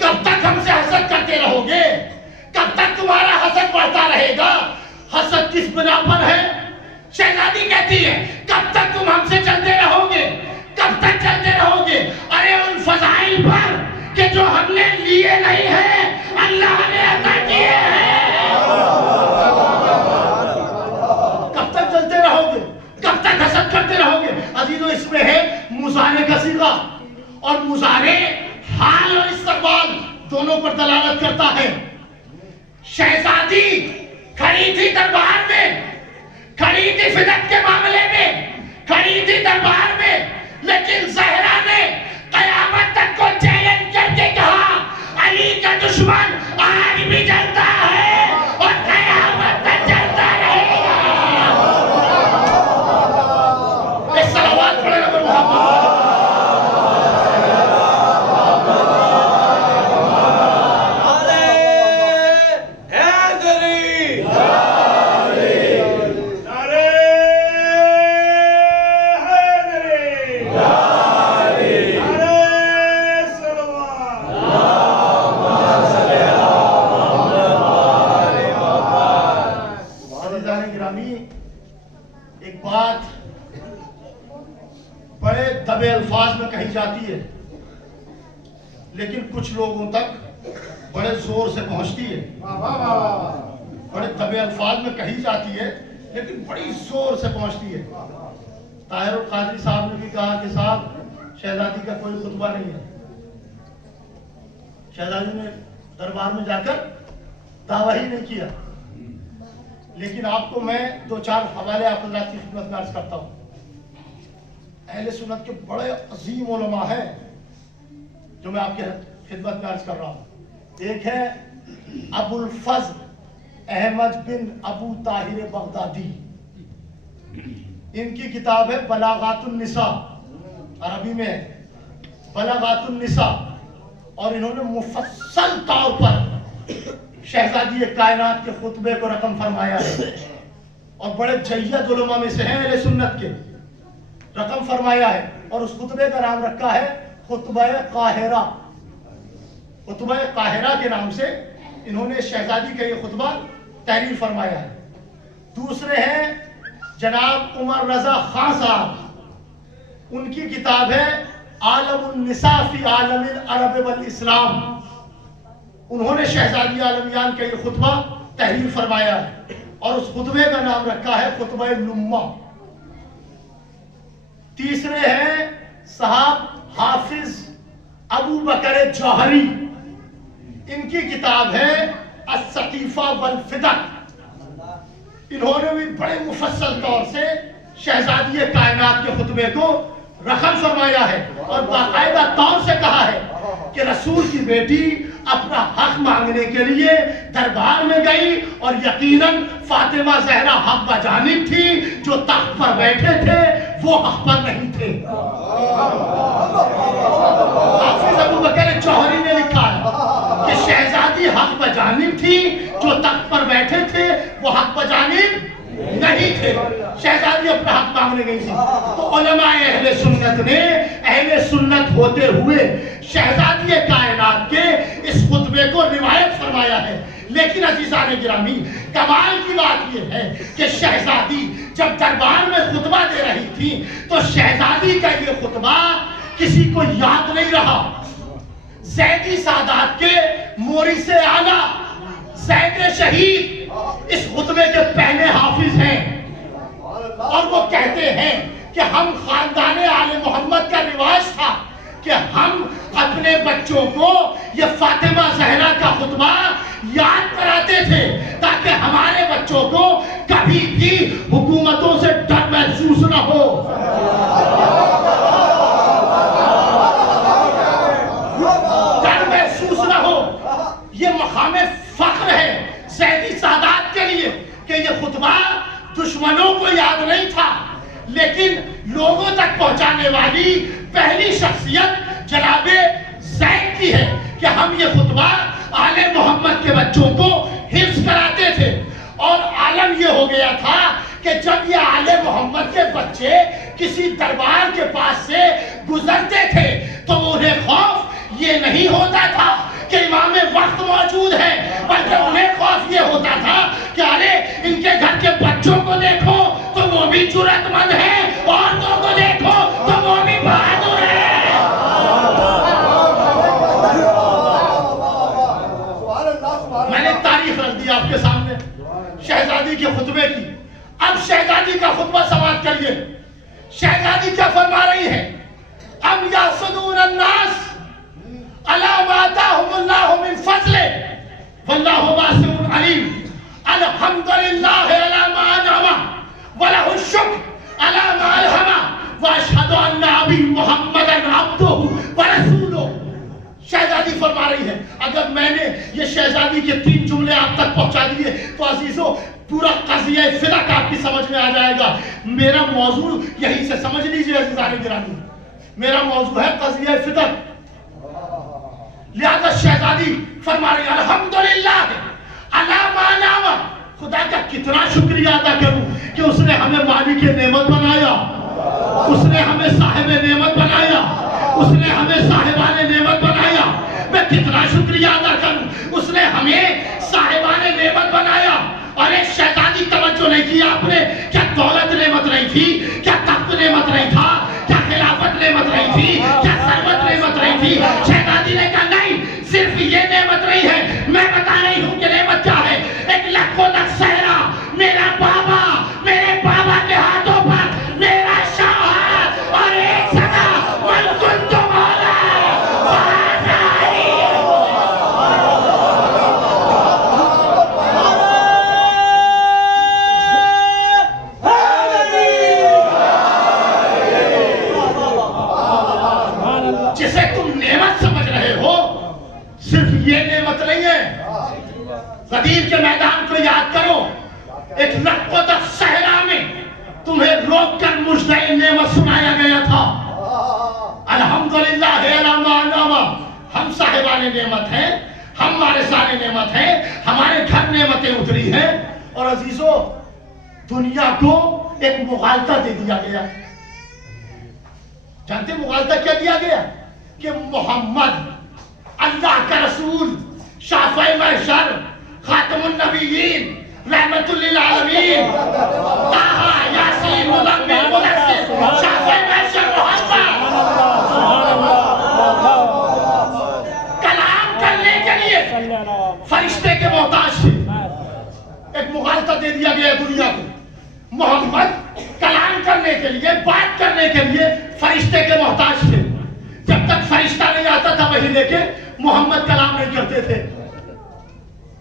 کب تک ہم سے حسد کرتے رہو گے؟ کب تک تمہارا حسد بڑھتا رہے گا؟ حسد کس بنا پر ہے؟ شہزادی کہتی ہے، کب تک تم ہم سے چلتے رہو گے؟ کب تک چلتے رہو گے؟ ارے ان فضائل پر کہ جو ہم نے لیے نہیں ہیں، اللہ نے عطا کیے ہیں۔ کب تک چلتے رہو گے؟ کب تک حسد کرتے رہو گے؟ عزیزو، اس میں ہے مضارع کا صیغہ، اور مضارع حال اور استقبال دونوں پر دلالت کرتا ہے۔ شہزادی کھڑی تھی دربار میں، کھڑی تھی فدق کے معاملے میں، کھڑی تھی دربار میں، لیکن زہرا نے قیامت تک کو چیلنج کر کے کہا، علی کا دشمن آج بھی جلتا ہے اور قیامت تک جلتا رہے گا۔ ایک صلوات پڑھے نبی محمد۔ جاتی ہے لیکن کچھ لوگوں تک بڑے زور سے پہنچتی ہے، بڑے طبع الفاظ میں کہی جاتی ہے لیکن بڑی زور سے پہنچتی ہے۔ طاہر القادری صاحب نے بھی کہا کہ صاحب شہزادی کا کوئی خطبہ نہیں ہے۔ شہزادی نے دربار میں جا کر دعویٰ ہی نہیں کیا، لیکن آپ کو میں 2-4 حوالے آپ حضرات کی خدمت میں عرض کرتا ہوں۔ اہل سنت کے بڑے عظیم علماء ہیں جو میں آپ کے خدمت میں عرض کر رہا ہوں۔ ایک ہے ابو الفضل احمد بن ابو طاہر بغدادی، ان کی کتاب ہے بلاغات النساء، عربی میں ہے بلاغات النساء، اور انہوں نے مفصل طور پر شہزادی کائنات کے خطبے کو رقم فرمایا ہے، اور بڑے جید علماء میں سے ہیں اہل سنت کے، رقم فرمایا ہے، اور اس خطبے کا نام رکھا ہے خطبہ قاہرہ۔ خطبہ قاہرہ کے نام سے انہوں نے شہزادی کا یہ خطبہ تحریر فرمایا ہے۔ دوسرے ہیں جناب عمر رضا خان صاحب، ان کی کتاب ہے عالم النساء فی عالم العرب والاسلام، انہوں نے شہزادی عالمیان کا یہ خطبہ تحریر فرمایا ہے، اور اس خطبے کا نام رکھا ہے خطبہ لمہ۔ تیسرے ہیں صاحب حافظ ابو بکر جوہری، ان کی کتاب ہے السقیفہ والفدق، انہوں نے بھی بڑے مفصل طور سے شہزادی کائنات کے خطبے کو رقم فرمایا ہے، اور باقاعدہ طور سے کہا ہے کہ رسول کی بیٹی اپنا حق مانگنے کے لیے دربار میں گئی، اور یقیناً فاطمہ زہرا حق بجانب تھی، جو تخت پر بیٹھے تھے وہ حق پر نہیں تھے۔ حافظ ابو بکر جوہری نے لکھا ہے کہ شہزادی حق بجانب تھی، جو تخت پر بیٹھے تھے وہ حق بجانب نہیں تھے، شہزادی اپنا حق مانگنے گئی تھی۔ تو علماء اہل سنت نے اہل سنت ہوتے ہوئے شہزادی کائنات کے اس خطبے کو روایت فرمایا ہے۔ لیکن عزیزان گرامی، کمال کی بات یہ ہے کہ شہزادی جب دربار میں خطبہ دے رہی تھی تو شہزادی کا یہ خطبہ کسی کو یاد نہیں رہا۔ زیدی سادات کے مورث اعلیٰ زید شہید اس خطبے کے پہلے حافظ ہیں، اور وہ کہتے ہیں کہ ہم خاندان آل محمد کا رواج تھا کہ ہم اپنے بچوں کو یہ فاطمہ زہرا کا خطبہ یاد کراتے تھے تاکہ ہمارے بچوں کو کبھی بھی حکومتوں سے ڈر محسوس نہ ہو۔ ڈر محسوس نہ ہو، یہ مقام فخر ہے زیدی سادات کے لیے کہ یہ خطبہ دشمنوں کو یاد نہیں تھا، لیکن لوگوں تک پہنچانے والی پہلی شخصیت جناب زید کی ہے کہ ہم یہ خطبہ آل محمد کے بچوں کو حفظ کراتے تھے۔ اور عالم یہ ہو گیا تھا کہ جب یہ آل محمد کے بچے کسی دربار کے پاس سے گزرتے تھے تو انہیں خوف یہ نہیں ہوتا تھا کہ امام وقت موجود ہے، بلکہ انہیں خوف یہ ہوتا تھا کہ ارے ان کے گھر کے بچوں کو دیکھو تو وہ بھی جرأت مند ہیں، عورتوں کو دیکھو تو وہ بھی بہادر ہیں۔ میں نے تاریخ رکھ دی آپ کے سامنے شہزادی کے خطبے کی۔ اب شہزادی کا خطبہ سماعت کریے، شہزادی کیا فرما رہی ہے؟ ام یحسدون الناس علی ما آتاہم اللہ من فضلہ واللہ واسع علیم، الحمدللہ علی ما انعم ولہ الشکر علی ما الہم واشہد ان نبی محمد عبدہ ورسولہ۔ شہزادی فرما رہی ہے اگر میں نے یہ شہزادی کے 3 جملے آپ تک پہنچا دیے تو عزیزو پورا قضیہ فدق آپ کی سمجھ میں آ جائے گا۔ میرا موضوع یہیں سے سمجھ لیجئے عزیزان گرامی، میرا موضوع ہے قضیہ فدق۔ لہذا شہزادی فرما رہی ہے الحمدللہ علی ما انعم، خدا کا کتنا شکریہ ادا کروں کہ اس نے ہمیں مالک نعمت بنایا، اس نے ہمیں صاحب نعمت بنایا، اس نے ہمیں صاحبان نعمت بنایا۔ میں کتنا شکریہ ادا کروں، اس نے ہمیں صاحبان نعمت بنایا۔ اور ایک شہزادی توجہ نہیں کی آپ نے، کیا دولت نعمت نہیں تھی؟ کیا تخت نعمت نہیں تھا؟ کیا خلافت نعمت نہیں تھی؟ کیا تھی. شہزادی نے کہا نہیں, صرف یہ نعمت نہیں ہے, میں بتا رہی ہوں کہ نعمت کیا ہے. ایک لکھوں تک صحرا, میرا بابا, میرے بابا کے ہاتھوں پر میرا شوہر, اور ایک سدا من کنت مولا جسے تم نعمت سمجھ رہے ہو, صرف یہ نعمت نہیں ہے. غدیر کے میدان کو یاد کرو, ایک لکھوں صحرا میں تمہیں روک کر مجدہ نعمت سنایا گیا تھا. الحمدللہ علی ما انعم, ہم صاحبان نعمت ہیں, ہم وارثان نعمت ہیں, ہمارے گھر نعمتیں اتری ہیں. اور عزیزو, دنیا کو ایک مغالطہ دے دیا گیا. جانتے مغالطہ کیا دیا گیا؟ کہ محمد اللہ کا رسول, شافع محشر, خاتم النبیین, رحمت للعالمین, طٰہٰ, یاسین, مزمل, مدثر, شافع محشر محمد کلام کرنے کے لیے فرشتے کے محتاج تھے. ایک مغالطہ دے دیا گیا دنیا کو. محمد کلام کرنے کے لیے, بات کرنے کے لیے فرشتے کے محتاج تھے. جب تک فرشتہ نہیں آتا تھا وہی لے کے محمد کلام نہیں کرتے تھے.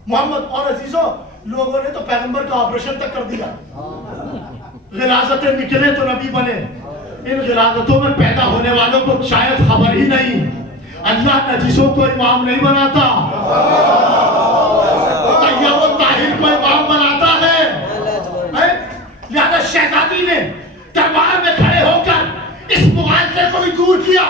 محمد اور عزیزو, لوگوں نے تو پیغمبر کا آپریشن تک کر دیا. غلاظتیں نکلے تو نبی بنے. ان غلاظتوں میں پیدا ہونے والوں کو شاید خبر ہی نہیں. اللہ نجیسوں کو امام نہیں بناتا, طیب و طاہر کو امام بناتا ہے. لہذا شہزادی نے دربار میں کھڑے ہو کر اس مغالطے کو بھی دور کیا.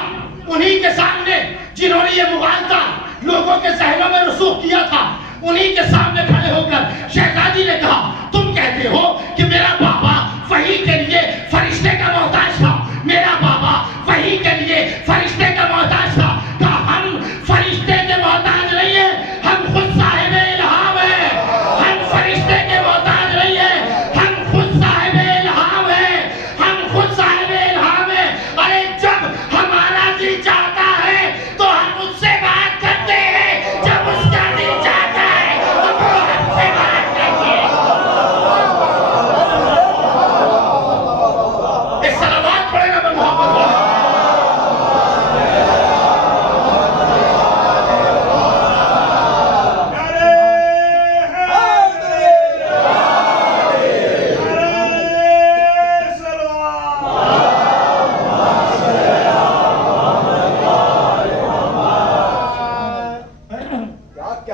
انہی کے سامنے جنہوں نے یہ مغالطہ لوگوں کے ذہنوں میں رسوخ کیا تھا, انہی کے سامنے کھڑے ہو کر شہزادی نے کہا تم کہتے ہو کہ میرا بابا وحی کے لیے فرشتے کا محتاج تھا, میرا بابا وحی کے لیے فرشتے کا محتاج تھا. کہا ہم فرشتے کے محتاج نہیں ہیں, ہم خود صاحب الہام ہیں. ہم فرشتے کے محتاج نہیں ہیں, ہم خود صاحب الہام ہیں. ہم خود صاحب الہام ہیں. ارے جب ہمارا دل چاہتا ہے تو ہم اس سے بات کرتے ہیں, جب اس کا دل چاہتا ہے تو وہ ہم سے بات کرتے ہیں. ایک صلوات پڑھے نا محمد والا.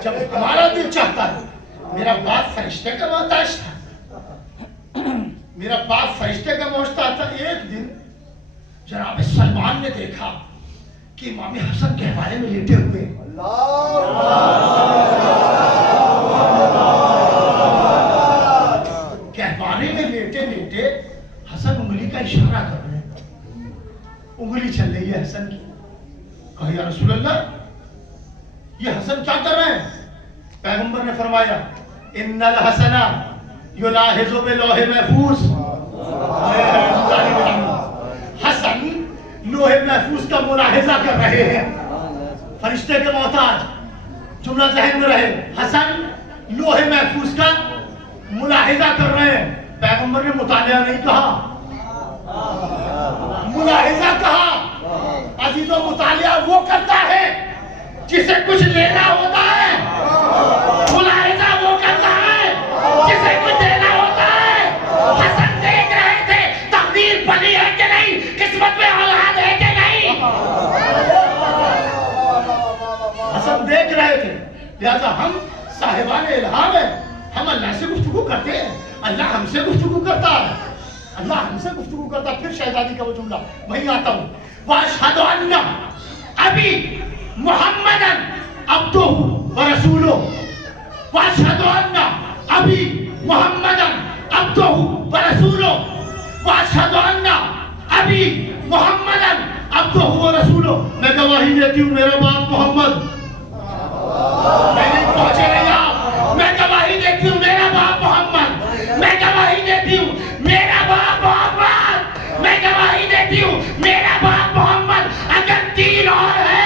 جب ہمارا دل چاہتا ہے, میرا باپ فرشتے کا محتاج تھا, میرا باپ فرشتے کا محتاج تھا. ایک دن جناب سلمان نے دیکھا کہ امام حسن کہوارے میں لیٹے ہوئے. کہوارے میں لیٹے لیٹے حسن انگلی کا اشارہ کر رہے ہیں, انگلی چل رہی ہے حسن کی. کہا یا رسول اللہ, یہ حسن کیا کر رہے ہیں؟ پیغمبر نے فرمایا ان الحسن یلاحظ بلوح محفوظ. حسن لوح محفوظ کا ملاحظہ کر رہے ہیں. فرشتے کے محتاج, جملہ ذہن میں رہے, حسن لوح محفوظ کا ملاحظہ کر رہے ہیں. پیغمبر نے مطالعہ نہیں کہا, ملاحظہ کہا. عزیزو, مطالعہ وہ کرتا ہے جسے کچھ لینا ہوتا ہے, ملاحظہ وہ کرتا ہے جسے کچھ دینا ہوتا ہے. حسن دیکھ رہے تھے تقدیر بنی ہے کہ نہیں, قسمت میں اولاد ہے کہ نہیں. حسن دیکھ رہے تھے. لہذا ہم صاحبان الہام ہیں, ہم اللہ سے گفتگو کرتے ہیں, اللہ ہم سے گفتگو کرتا ہے, اللہ ہم سے گفتگو کرتا. پھر شہزادی کا وہ جملہ, وہیں آتا ہوں. واشہد ان ابی محمدًا عبدہ ورسولہ. واشہد ان ابی محمدًا عبدہ ورسولہ. واشہد ان ابی محمدًا عبدہ ورسولہ. میں گواہی دیتی ہوں میرا باپ محمد, میں نہیں پہنچے نہیں آپ, میں گواہی دیتی ہوں میرا باپ محمد, میں گواہی دیتی ہوں میرا باپ محمد, میں گواہی دیتی ہوں میرا باپ محمد. اگر دین اور ہے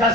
10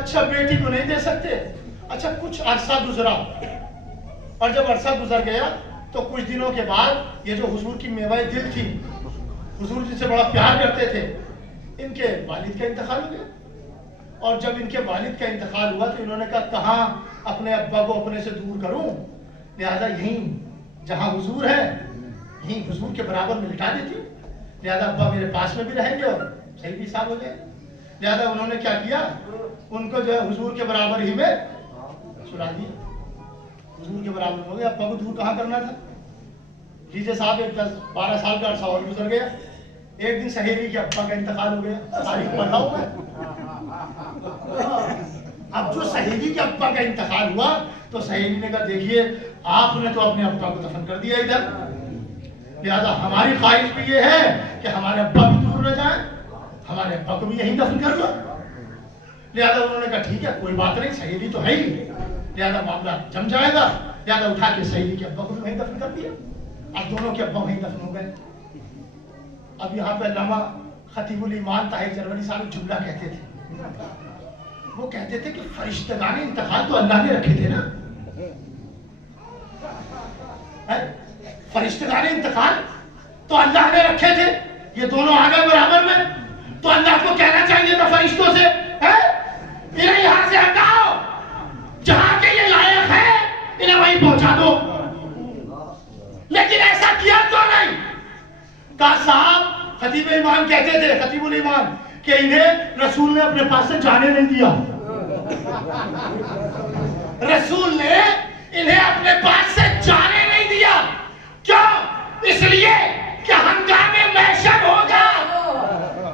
اچھا بیٹی کو نہیں دے سکتے. اچھا کچھ عرصہ گزرا اور جب عرصہ گزر گیا تو کچھ دنوں کے بعد یہ جو حضور کی میوہ دل تھی, حضور جن سے بڑا پیار کرتے تھے, ان کے والد کا انتقال ہو گیا. اور جب ان کے والد کا انتقال ہوا تو انہوں نے کہا کہاں اپنے ابا کو اپنے سے دور کروں, لہذا یہیں جہاں حضور ہے یہیں حضور کے برابر میں لٹا دیتی ہوں, لہذا ابا میرے پاس میں بھی رہیں گے اور صحیح بھی صاحب ہو جائے. لہذا انہوں نے کیا کیا, ان کو جو ہے حضور کے برابر ہی میں سلا دیا. حضور کے برابر ہو گیا. ابا کو دور کہاں کرنا تھا. لیجیے صاحب ایک 10-12 سال کا عرصہ اور گزر گیا. ایک دن سہیلی کے ابا کا انتقال ہو گیا. تاریخ پڑھا ہوا ہے. اب جو سہیلی کے ابا کا انتقال ہوا تو سہیلی نے کہا دیکھیے آپ نے تو اپنے ابا کو دفن کر دیا ادھر, لہذا ہماری خواہش بھی یہ ہے کہ ہمارے ابا بھی دور نہ جائیں, ہمارے ابا کو بھی یہیں دفن کر دو. لہذا انہوں نے کہا ٹھیک ہے کوئی بات نہیں, سہیلی تو ہے ہی, لہذا معاملہ جم جائے گا. لہذا اٹھا کے سہیلی کے ابا کو بھی وہیں دفن کر دیا. اب دونوں کے ابا وہیں دفن ہو گئے. اب یہاں پہ علامہ خطیب الایمان طاہر جرمنی صاحب ایک جملہ کہتے تھے. وہ کہتے تھے کہ فرشتگان انتقال تو اللہ نے رکھے تھے نا, فرشتگان انتقال تو اللہ نے رکھے تھے, یہ دونوں آ گئے برابر میں, تو اللہ کو کہنا چاہیے تھا فرشتوں سے انہیں یہاں سے ہٹاؤ, جہاں کے یہ لائق ہے انہیں وہیں پہنچا دو. لیکن ایسا کیا تو نہیں. کہا صاحب خطیب ایمان کہتے تھے, خطیب الایمان, کہ انہیں رسول نے اپنے پاس سے جانے نہیں دیا. رسول نے انہیں اپنے پاس سے جانے نہیں دیا. کیوں؟ اس لیے کہ ہنگامے محشر ہوگا,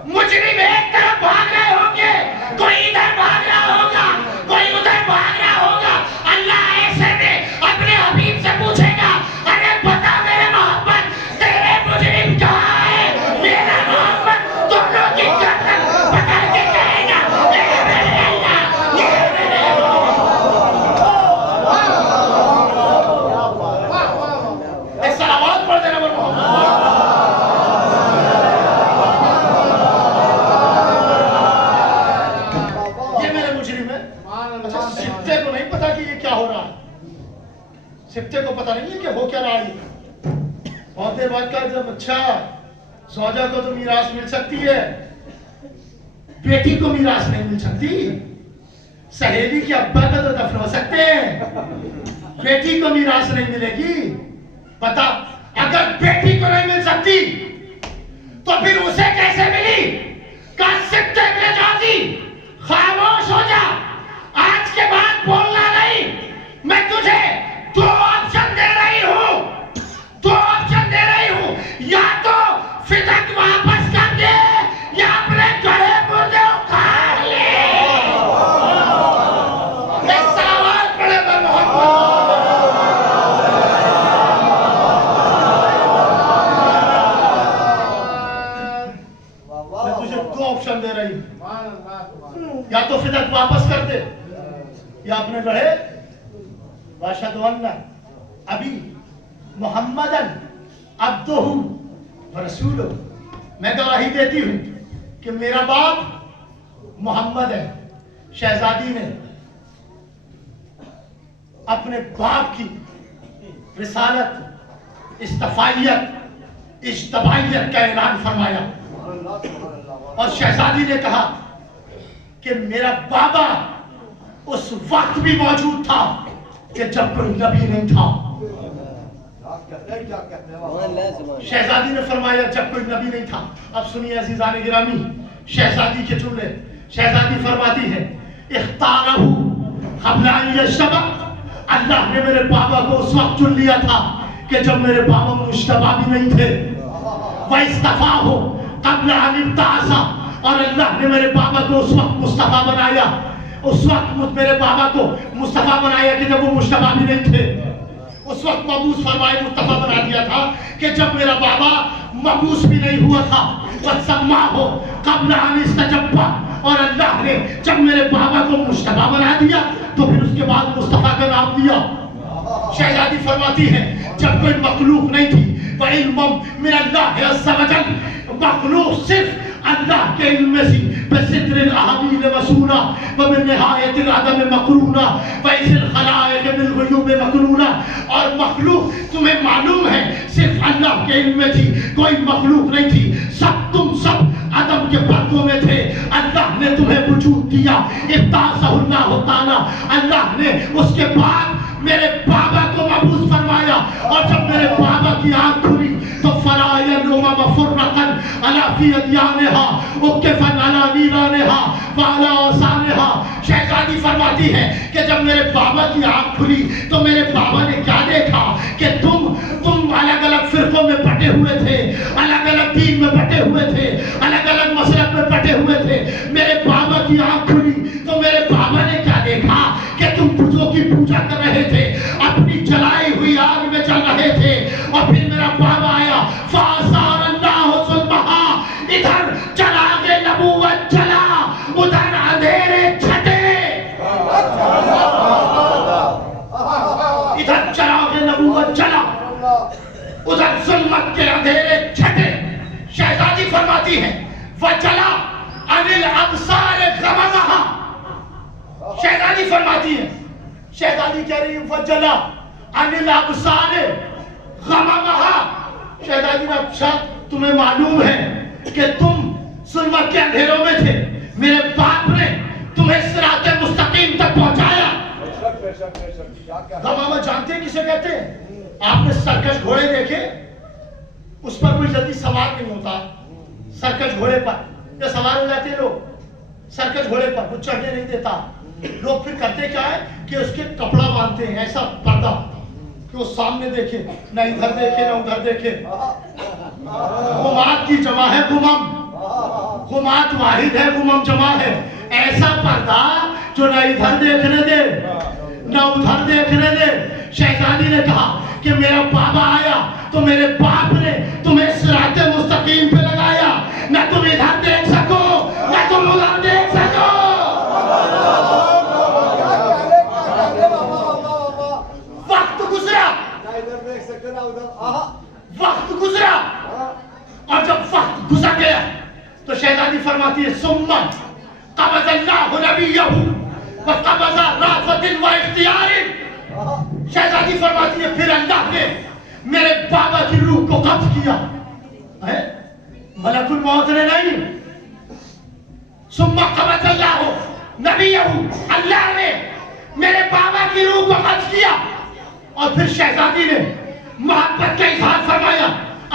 مجرم ایک طرف بھاگ رہے ہوں گے, کوئی ادھر بھاگ رہا ہوگا, کوئی ادھر بھاگ رہا ہوگا. اللہ ایسے میں اپنے حبیب سے پوچھے گا ارے بتا میرے محمد تیرے مجرم کہاں ہے, میرا محمد دونوں کی گردن پکڑ کے کہے گا اے میرے اللہ, اے میرے ایک سلامات پڑھ دینا میرے محمد. یہ میرے مجرم ہے. اچھا سبتے کو نہیں پتا کہ یہ کیا ہو رہا ہے, سبتے کو پتا نہیں ہے کہ ہو کیا رہا ہے. بہت دیر بعد کہا جب اچھا زوجہ کو تو میراث مل سکتی ہے, بیٹی کو میراث نہیں مل سکتی. سہیلی کے ابا کا تو دفن ہو سکتے ہیں, بیٹی کو میراث نہیں ملے گی. پتا اگر بیٹی کو نہیں مل سکتی تو پھر اسے کیسے ملی. کا سکتے میں جازی خاموش ہو جا, آج کے بعد بولنا نہیں. میں تجھے 2 آپشن دے رہی ہوں, 2 آپشن دے رہی ہوں, یا تو فدق واپس کر دے یا اپنے گڑھے مردے اکھاڑ لے. ایک سلامات پڑھے پر محمد. میں تجھے 2 آپشن دے رہی ہوں, یا تو فدق واپس کر دے یا اپنے گڑھے. واشهد ان ابی محمدن عبدہ ورسولہ, میں گواہی دیتی ہوں کہ میرا باپ محمد ہے. شہزادی نے اپنے باپ کی رسالت, اصطفائیت, اجتبائیت کا اعلان فرمایا, اور شہزادی نے کہا کہ میرا بابا اس وقت بھی موجود تھا کہ جب کوئی نبی نہیں تھا. شہزادی نے فرمایا جب کوئی نبی نہیں تھا. اب سنیے عزیزان گرامی شہزادی کے جملے. شہزادی فرماتی ہے اختارہ قبل ان یشتبہ, اللہ نے میرے بابا کو اس وقت چن لیا تھا کہ جب میرے بابا مشتبہ بھی نہیں تھے. وَإِسْتَفَاهُ قَبْلَ أَنِ ابْتَعَثَ, اور اللہ نے میرے بابا کو اس وقت مصطفیٰ بنایا, اس وقت میرے بابا کو مصطفیٰ بنایا کہ جب وہ مشتبہ بھی نہیں تھے. اس وقت مبعوث فرمائے مصطفیٰ بنا دیا تھا کہ جب میرا بابا مبعوث بھی نہیں ہوا تھا. وَسَمَّاهُ قَبْلَ أَنِ اسْتَجَبَّ, اور اللہ نے جب میرے بابا کو مشتبہ بنا دیا تو پھر اس کے بعد مصطفیٰ کا نام دیا. شہزادی فرماتی ہے جب کوئی مخلوق نہیں تھی, وَعِلْمٌ مِّنَ اللَّهِ عَزَّ وَجَلَّ, مخلوق صرف اللہ کے علم میں سی بستر الاحادیث مسونہ ومن نہایت العدم مقرونہ ویس الخلائق بالغیوب مقرونہ. اور مخلوق تمہیں معلوم ہے صرف اللہ کے علم میں تھی, کوئی مخلوق نہیں تھی, تم سب عدم کے پردوں میں تھے. اللہ نے تمہیں وجود دیا, ابتعثہ اللہ تعالی, اللہ نے اس کے بعد میرے بابا کو مبعوث فرمایا. اور جب میرے بابا کی آنکھ کھلی تو فرائض الامم فرقا علی فی ادیانہا وقفا علی نیرانہا وعلی آثارہا. شہزادی فرماتی ہے کہ جب میرے بابا کی آنکھ کھلی تو میرے بابا نے کیا دیکھا کہ تم الگ الگ فرقوں میں بٹے ہوئے تھے, الگ الگ دین میں بٹے ہوئے تھے, الگ الگ مسلک میں بٹے ہوئے تھے. میرے بابا کی آنکھ کھلی تو میرے بابا نے کیا دیکھا کہ تم بتوں کی پوجا کر رہے تھے, اپنی جلائی ہوئی آگ میں چل رہے تھے. اور پھر میرا بابا آیا فَأَزَارَ اللَّهُ ظُلْمَهَا, ادھر چراغ نبوت جلا, ادھر اندھیرے چھٹے. ادھر چراغ نبوت جلا, ادھر ظلمت کے اندھیرے چھٹے. شہزادی فرماتی ہے وَجَلَا عَنِ الْأَبْصَارِ غَمَمَهَا. شہزادی فرماتی ہے, شہزادی کہہ رہی ہے وَجَلَا عَنِ الْأَبْصَارِ غَمَمَهَا. شہزادی نے اچھا تمہیں معلوم ہے کہ تم ظلمت کے اندھیروں میں تھے, میرے باپ نے تمہیں صراط مستقیم تک پہنچایا. غمامہ جانتے ہیں کسے کہتے ہیں؟ آپ نے سرکش گھوڑے دیکھے, اس پر کوئی جلدی سوار نہیں ہوتا. سرکش گھوڑے پر یا سوار ہو جاتے ہیں لوگ, سرکش گھوڑے پر وہ چڑھنے نہیں دیتا. لوگ پھر کرتے کیا ہے کہ اس کے کپڑا باندھتے ہیں, ایسا پردہ کہ وہ سامنے دیکھے, نہ ادھر دیکھے نہ ادھر دیکھے. غمات کی جمع ہے غمم, غمات واحد ہے غمم جمع ہے. ایسا پردہ جو نہ ادھر دیکھنے دے نہ ادھر دیکھنے دے. شہزادی نے کہا کہ میرا بابا آیا تو میرے باپ نے تمہیں صراط مستقیم پہ لگایا, نہ تم ادھر دیکھ سکو نہ تم ادھر دیکھ سکو. وقت گزرا, وقت گزرا, اور جب وقت گزر گیا تو شہزادی فرماتی ہے ثم قبض اللہ نبیہ وقبض رأفت و اختیار. شہزادی فرماتی ہے پھر اللہ نے میرے بابا کی روح کو قبض کیا, ملک الموت نے نہیں. ثم قبض اللہ نبیہ, اللہ نے میرے بابا کی روح کو قبض کیا. اور پھر شہزادی نے محبت کا اظہار فرمایا,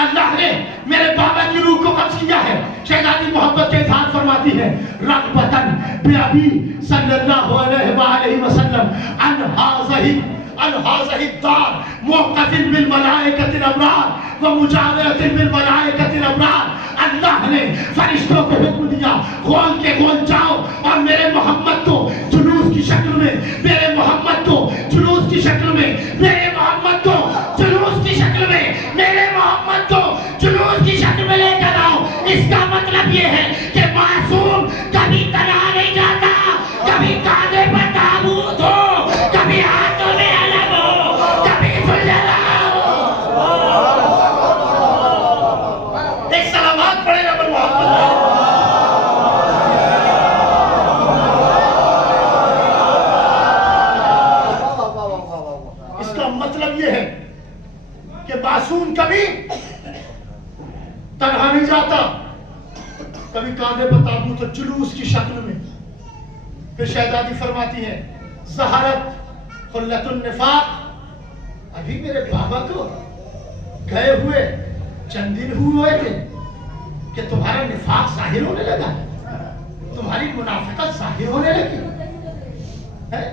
اللہ نے میرے بابا کی روح کو قبض کیا ہے. شہزادی محبت کا اظہار فرماتی ہے رغبتاً بأبی صلی اللہ علیہ وآلہ وسلم عن هذه الدار موقف بالملائکۃ الابرار ومجاورۃ بالملائکۃ الابرار. اللہ نے فرشتوں کو حکم دیا گول کے گول جاؤ اور میرے محمد کو جلوس کی شکل میں, میرے محمد کو جلوس کی شکل میں, میرے محمد کو جلوس کی شکل میں, میرے محمد کو جلوس کی شکل میں لے کر آؤ. اس کا مطلب یہ ہے کہ معصوم کبھی تنہا نہیں جاتا, کبھی کاندھے پر تابوت ہو, کبھی ہاتھوں میں علم ہو, کبھی فجلا ہو. ایک سلامات پڑھے نا محمد. اس کا مطلب یہ ہے کہ معصوم کبھی تنہا نہیں جاتا, کبھی کاندھے پر تابوت اور جلوس کی شکل میں. پھر شہزادی فرماتی ہے ظہرت خلت النفاق. ابھی میرے بابا کو گئے ہوئے چند دن ہوئے تھے کہ تمہارا نفاق ظاہر ہونے لگا, تمہاری منافقت ظاہر ہونے لگی ہے,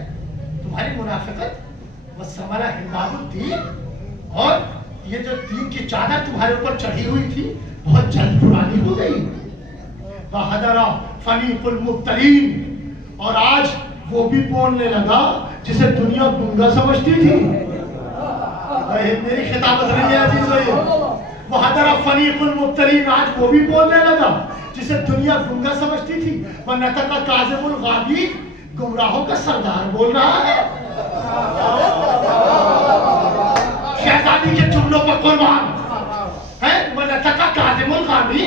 تمہاری منافقت وَثَمَرَ حِمَامُ الدِّينِ. اور یہ جو دین کی چادر تمہارے اوپر چڑھی ہوئی تھی بہت جلد پرانی ہو گئی. وَحَدَرَ فَنِيقُ الْمُبْتَلِينَ. اور آج وہ بھی بولنے لگا جسے دنیا گنگا سمجھتی تھی. میری خطابت نہیں ہے عزیز بھائی. وَحَدَرَ فَنِيقُ الْمُبْتَلِينَ. آج وہ بھی بولنے لگا جسے دنیا گنگا سمجھتی تھی. وَنَطَقَ کاظم الغابی. گمراہوں کا سردار بول رہا ہے. شہزادی کے جملوں پر قربان ہے. وَنَطَقَ کاظم الغابی.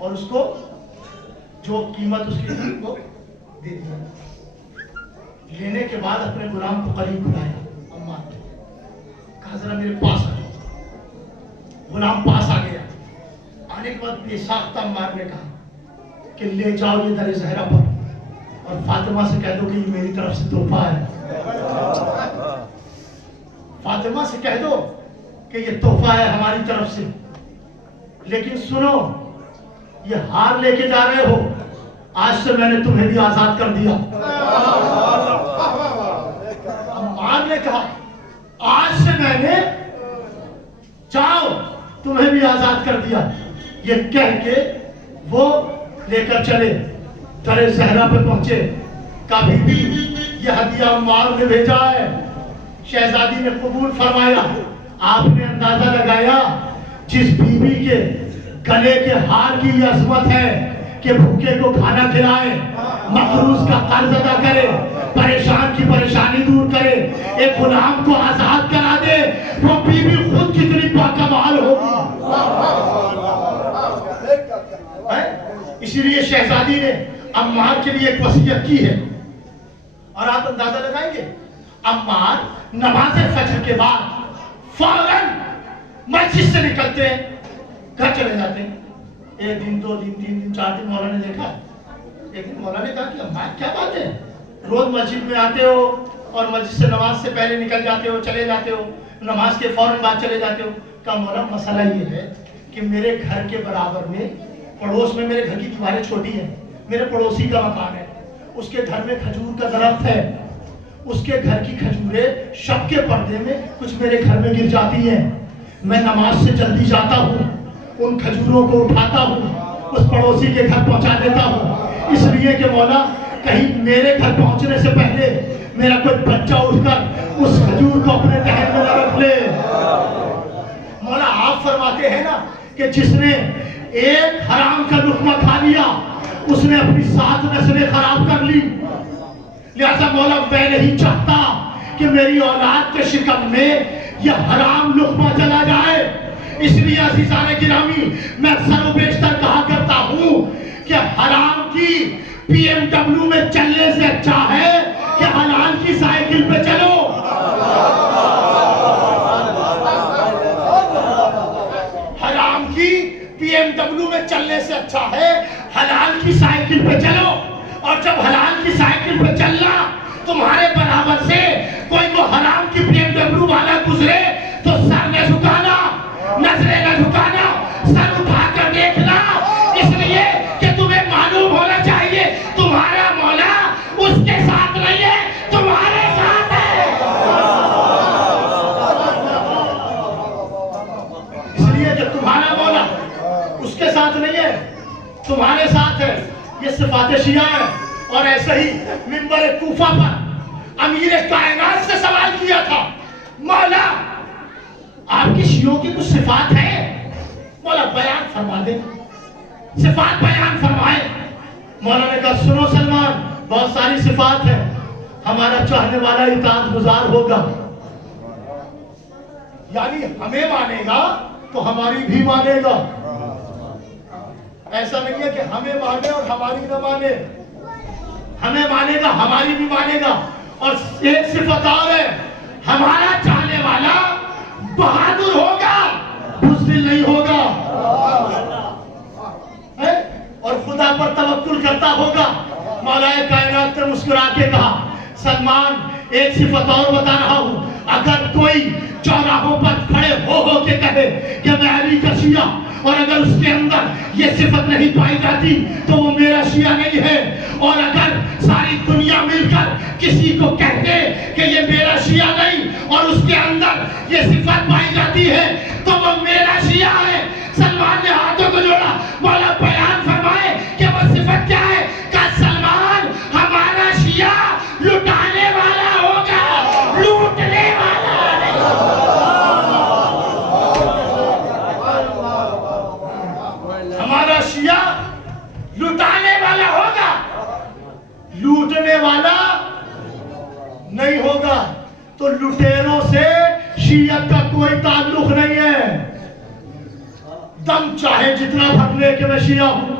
اور اس کو جو قیمت اس کی تھی وہ دے دیا. لینے کے بعد اپنے غلام کو قریب بلایا عمار نے, کہا ذرا میرے پاس آ جاؤ. غلام پاس آ گیا. آنے کے بعد بے ساختہ عمار نے کہا کہ لے جاؤ یہ در زہرا پر اور فاطمہ سے کہہ دو کہ یہ میری طرف سے تحفہ ہے. فاطمہ سے کہہ دو کہ یہ تحفہ ہے ہماری طرف سے, لیکن سنو یہ ہار لے کے جا رہے ہو, آج سے میں نے تمہیں بھی آزاد کر دیا. عمار نے کہا آج سے میں نے, جاؤ تمہیں بھی آزاد کر دیا. یہ کہہ کے وہ لے کر چلے, در زہرا پہ پہنچے. کبھی بھی یہ ہدیہ عمار نے بھیجا ہے. شہزادی نے قبول فرمایا. آپ نے اندازہ لگایا جس بیوی کے گلے کے ہار کی یہ عظمت ہے کہ بھوکے کو کھانا کھلائے, مقروض کا قرض ادا کرے, پریشان کی پریشانی دور کرے, ایک غلام کو آزاد کرا دے, وہ بیوی خود کتنی باکمال ہوگی. اسی لیے شہزادی نے عمار کے لیے ایک وصیت کی ہے. اور آپ اندازہ لگائیں گے عمار نماز فجر کے بعد فوراً مسجد سے نکلتے ہیں, گھر چلے جاتے ہیں. ایک دن, 2 دن, 3 دن, 4 دن مولا نے دیکھا. ایک دن مولا نے کہا کہ عمار کیا بات ہے, روز مسجد میں آتے ہو اور مسجد سے نماز سے پہلے نکل جاتے ہو, چلے جاتے ہو, نماز کے فوراً بعد چلے جاتے ہو. کہا مولا مسئلہ یہ ہے کہ میرے گھر کے برابر میں پڑوس میں میرے گھر کی دیواریں چھوٹی ہیں, میرے پڑوسی کا مکان ہے, اس کے گھر میں کھجور کا درخت ہے, اس کے گھر کی کھجوریں شب کے پردے میں کچھ میرے گھر میں گر جاتی ہیں. میں نماز سے جلدی جاتا ہوں, ان کھجوروں کو اٹھاتا ہوں, اس پڑوسی کے گھر پہنچا دیتا ہوں, اس لیے کہ مولا کہیں میرے گھر پہنچنے سے پہلے میرا کوئی بچہ اٹھ کر اس کھجور کو اپنے دہن میں نہ رکھ لے. مولا آپ فرماتے ہیں نا کہ جس نے ایک حرام کا لقمہ کھا لیا اس نے اپنی 7 نسلیں خراب کر لی. لہذا مولا میں نہیں چاہتا کہ میری اولاد کے شکم میں یہ حرام لقمہ چلا جائے. اس لیے عزیزان گرامی میں اکثر و بیشتر کہا کرتا ہوں کہ حرام کی BMW میں چلنے سے اچھا ہے کہ حلال کی سائیکل پہ چلو. حرام کی BMW میں چلنے سے اچھا ہے حلال کی سائیکل پہ چلو. اور جب حلال کی سائیکل پہ چلنا تمہارے برابر سے کوئی وہ حرام کی BMW والا گزرے تو سر نہ جھکانا, نظریں نہ جھکانا, سر اٹھا کر دیکھنا. اس لیے کہ تمہیں معلوم ہونا چاہیے تمہارا مولا اس کے ساتھ نہیں ہے, تمہارے ساتھ ہے. اس لیے کہ تمہارا مولا اس کے ساتھ نہیں ہے, تمہارے ساتھ ہے. یہ صفات شیعہ ہے. اور ایسے ہی منبر کوفہ پر امیر کائنات سے سوال کیا تھا, مولا آپ کی شیعوں کی کچھ صفات ہے؟ مولا بیان فرما دیں, صفات بیان فرمائے. مولا نے کہا سنو سلمان, بہت ساری صفات ہے. ہمارا چاہنے والا اطاعت گزار ہوگا, یعنی ہمیں مانے گا تو ہماری بھی مانے گا. ایسا نہیں ہے کہ ہمیں مانے اور ہماری نہ مانے, ہمیں مانے گا ہماری بھی مانے گا. اور ایک صفت اور ہے, ہمارا چاہنے والا بہادر ہوگا, بزدل نہیں ہوگا, اور خدا پر توکل کرتا ہوگا. مولا کائنات نے مسکرا کے کہا سلمان ایک صفت اور بتا رہا ہوں, اگر کوئی چوراہوں پر کھڑے ہو کے کہے کہ میں علی کا شیعہ, اور اگر اس کے اندر یہ صفت نہیں پائی جاتی تو وہ میرا شیعہ نہیں ہے. اور اگر ساری دنیا مل کر کسی کو کہتے کہ یہ میرا شیعہ نہیں اور اس کے اندر یہ صفت پائی جاتی ہے تو وہ میرا شیعہ ہے. سلمان نے ہاتھوں کو جوڑا, مولا بیان فرمائے کہ وہ صفت کیا ہے. کہ سلمان ہمارا شیعہ لٹانے والا ہوگا, لوٹنے والا ہمارا شیعہ لٹانے والا ہوگا, لوٹنے والا نہیں ہوگا. تو لٹیروں سے شیعت کا کوئی تعلق نہیں ہے. دم چاہے جتنا بھر لے کہ میں شیعہ ہوں,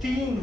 3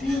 3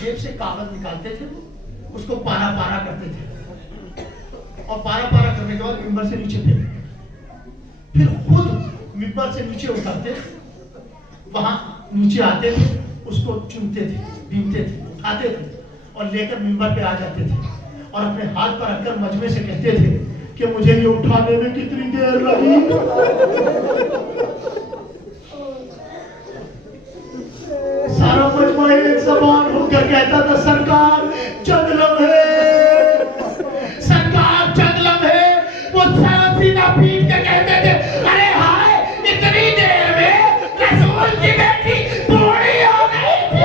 جیب سے کاغذ نکالتے تھے, اس کو پارا پارا کرتے تھے, اور پارا پارا کرنے کے بعد ممبر سے نیچے پھینکتے, پھر خود ممبر سے نیچے اترتے, وہاں نیچے آتے تھے, اس کو چنتے تھے, بینتے تھے, اٹھاتے تھے اور لے کر ممبر پہ آ جاتے تھے, اور اپنے ہاتھ پر رکھ کر مجمع سے کہتے تھے کہ مجھے یہ اٹھانے میں کتنی دیر لگی. سارا مجمع ایک زبان ہو کر کہتا تھا سرکار چند لمحے, سرکار چند لمحے. وہ سینہ پیٹ کے کہتے تھے ارے ہائے اتنی دیر میں رسول کی بیٹی بوڑھی ہو گئی تھی.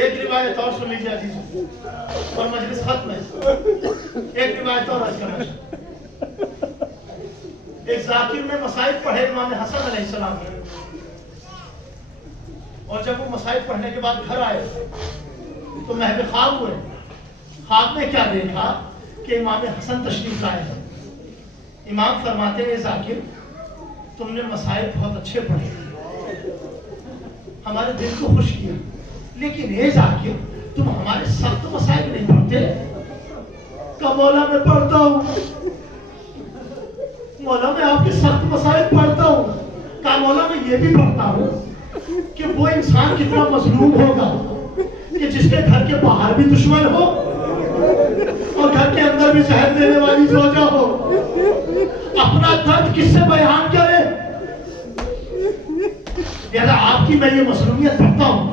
ایک روایت اور سن لیجیے عزیزو, اور مجلس ختم ہے. ایک روایت اور عرض کرنا چاہتا ہوں. ایک ذاکر نے مصائب پڑھے امام حسن علیہ السلام نے, اور جب وہ مصائب پڑھنے کے بعد گھر آئے تو محو خواب ہوئے. خواب میں کیا دیکھا کہ امام حسن تشریف لائے ہیں. امام فرماتے ہیں ذاکر تم نے مصائب بہت اچھے پڑھے, ہمارے دل کو خوش کیا, لیکن اے ذاکر تم ہمارے سخت مصائب نہیں پڑھتے. کہ مولا میں پڑھتا ہوں, مولا میں آپ کے سخت مسائل پڑھتا ہوں. کہ مولا میں یہ بھی پڑھتا ہوں کہ وہ انسان کتنا مظلوم ہوگا کہ جس کے گھر کے باہر بھی دشمن ہو اور گھر کے اندر بھی زہر دینے والی زوجہ ہو. اپنا درد کس سے بیان کرے. لہذا آپ کی میں یہ مظلومیت پڑھتا ہوں.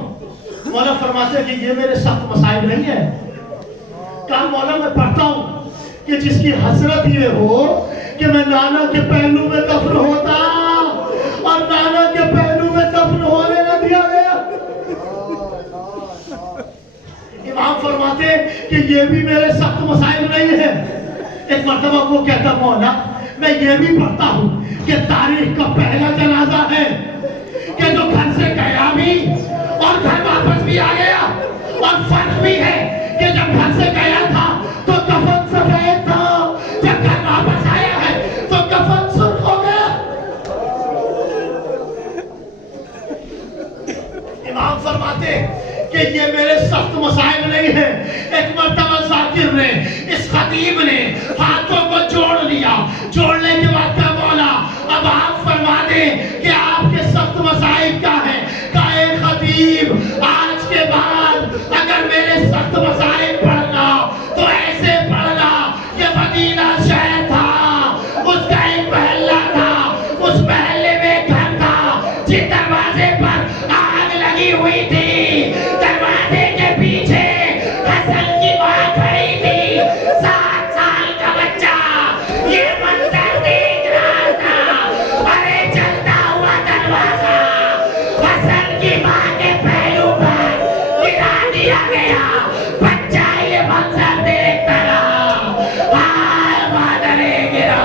مولا فرماتے ہیں کہ یہ میرے سخت مسائل نہیں ہے. کہ مولا میں پڑھتا ہوں کہ جس کی حسرت یہ ہو کہ میں نانا کے پہلو میں دفن ہوتا اور نانا کے پہلو میں دفن ہونے نہ دیا گیا. امام فرماتے ہیں کہ یہ بھی میرے سخت مسائل نہیں ہے. ایک مرتبہ وہ کہتا مولا میں یہ بھی پڑھتا ہوں کہ تاریخ کا پہلا جنازہ ہے کہ جو گھر سے گیا بھی اور گھر واپس بھی آ گیا, اور فرق بھی ہے کہ جب گھر سے گیا تھا تو کفن سفید تھا, جب گھر واپس آیا ہے تو کفن سرخ ہو گیا. امام فرماتے کہ یہ میرے سخت مسائل نہیں ہیں. ایک مرتبہ ذاکر نے, اس خطیب نے ہاتھوں کو جوڑ لیا, جوڑنے کے بعد کہا مولا اب آپ فرما دیں کہ آپ کے سخت مسائل کیا ہیں. کہا اے خطیب آج کے بعد اگر میرے سخت مسائل پڑھنا تو ایسے پڑھنا کہ مدینہ شہر تھا, اس کا ایک محلہ تھا, اس محلے میں گھر تھا جس دروازے پر آگ لگی ہوئی تھی, دروازے کے پیچھے حسن کی ماں کھڑی تھی, 7 سال کا بچہ یہ منظر دیکھ رہا تھا. ارے چلتا ہوا دروازہ حسن کی ماں کے پہلو پر گرا دیا گیا. بچہ یہ منظر دیکھتا رہا, ہائے مادرے گرا.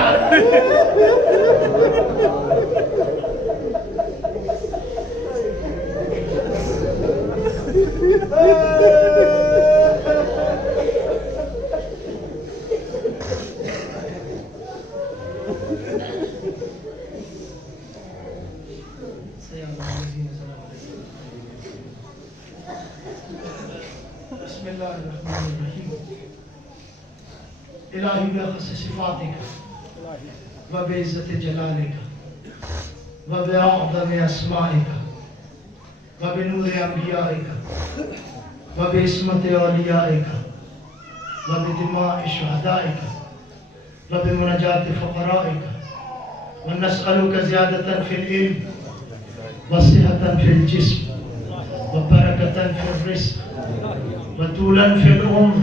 بسم اللہ الرحمن الرحیم. الہی بخص صفاتک و بعزت جلالک و بعظم اسمائک و بنور انبیائک و بعصمت اولیائک و بدماء شہدائک و بمناجات فقرائک و نسألک زیادة فی العلم و صحة فی الجسم و برکة فی الرزق وطولا في العمر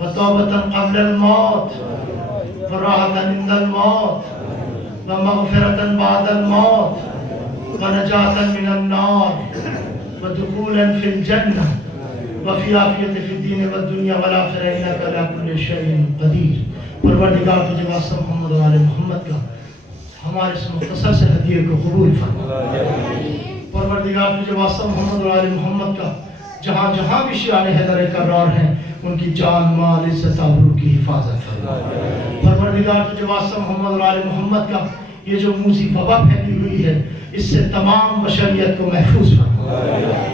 وتوبة قبل الموت وراحة عند الموت ومغفرة بعد الموت ونجاة من النار ودخولا في الجنة وفي عافية في الدين والدنيا والآخرة إنك على كل شيء قدير. پروردگار تجھے واسطہ محمد و آل محمد کا ہمارے اس مختصر سے ہدیے کو قبول فرما. پروردگار تجھے واسطہ محمد و آل محمد کا جہاں جہاں بھی شیعان حیدر کرار ہیں ان کی جان مال عزت آبرو کی حفاظت فرما پروردگار تجھے واسطہ محمد اور آل محمد کا یہ جو موذی وبا پھیلی ہوئی ہے اس سے تمام بشریت کو محفوظ فرما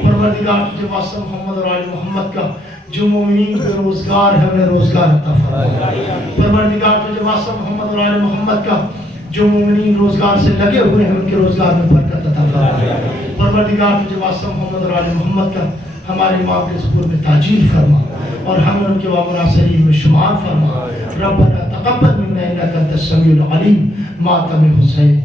پروردگار تجھے واسطہ محمد اور آل محمد کا جو مومنین بے روزگار ہے انہیں روزگار عطا فرما پروردگار تجھے واسطہ محمد اور آل محمد کا جو مومنین روزگار سے لگے ہوئے ہیں ان کے روزگار میں برکت عطا فرما پروردگار تجھے واسطہ محمد اور آل محمد کا ہمارے ماں کے ظہور میں تاجیل فرما اور ہم ان کے وامناصرین میں شمار فرما ربنا تقبل منا انک انت السمیع العلیم ماتم حسین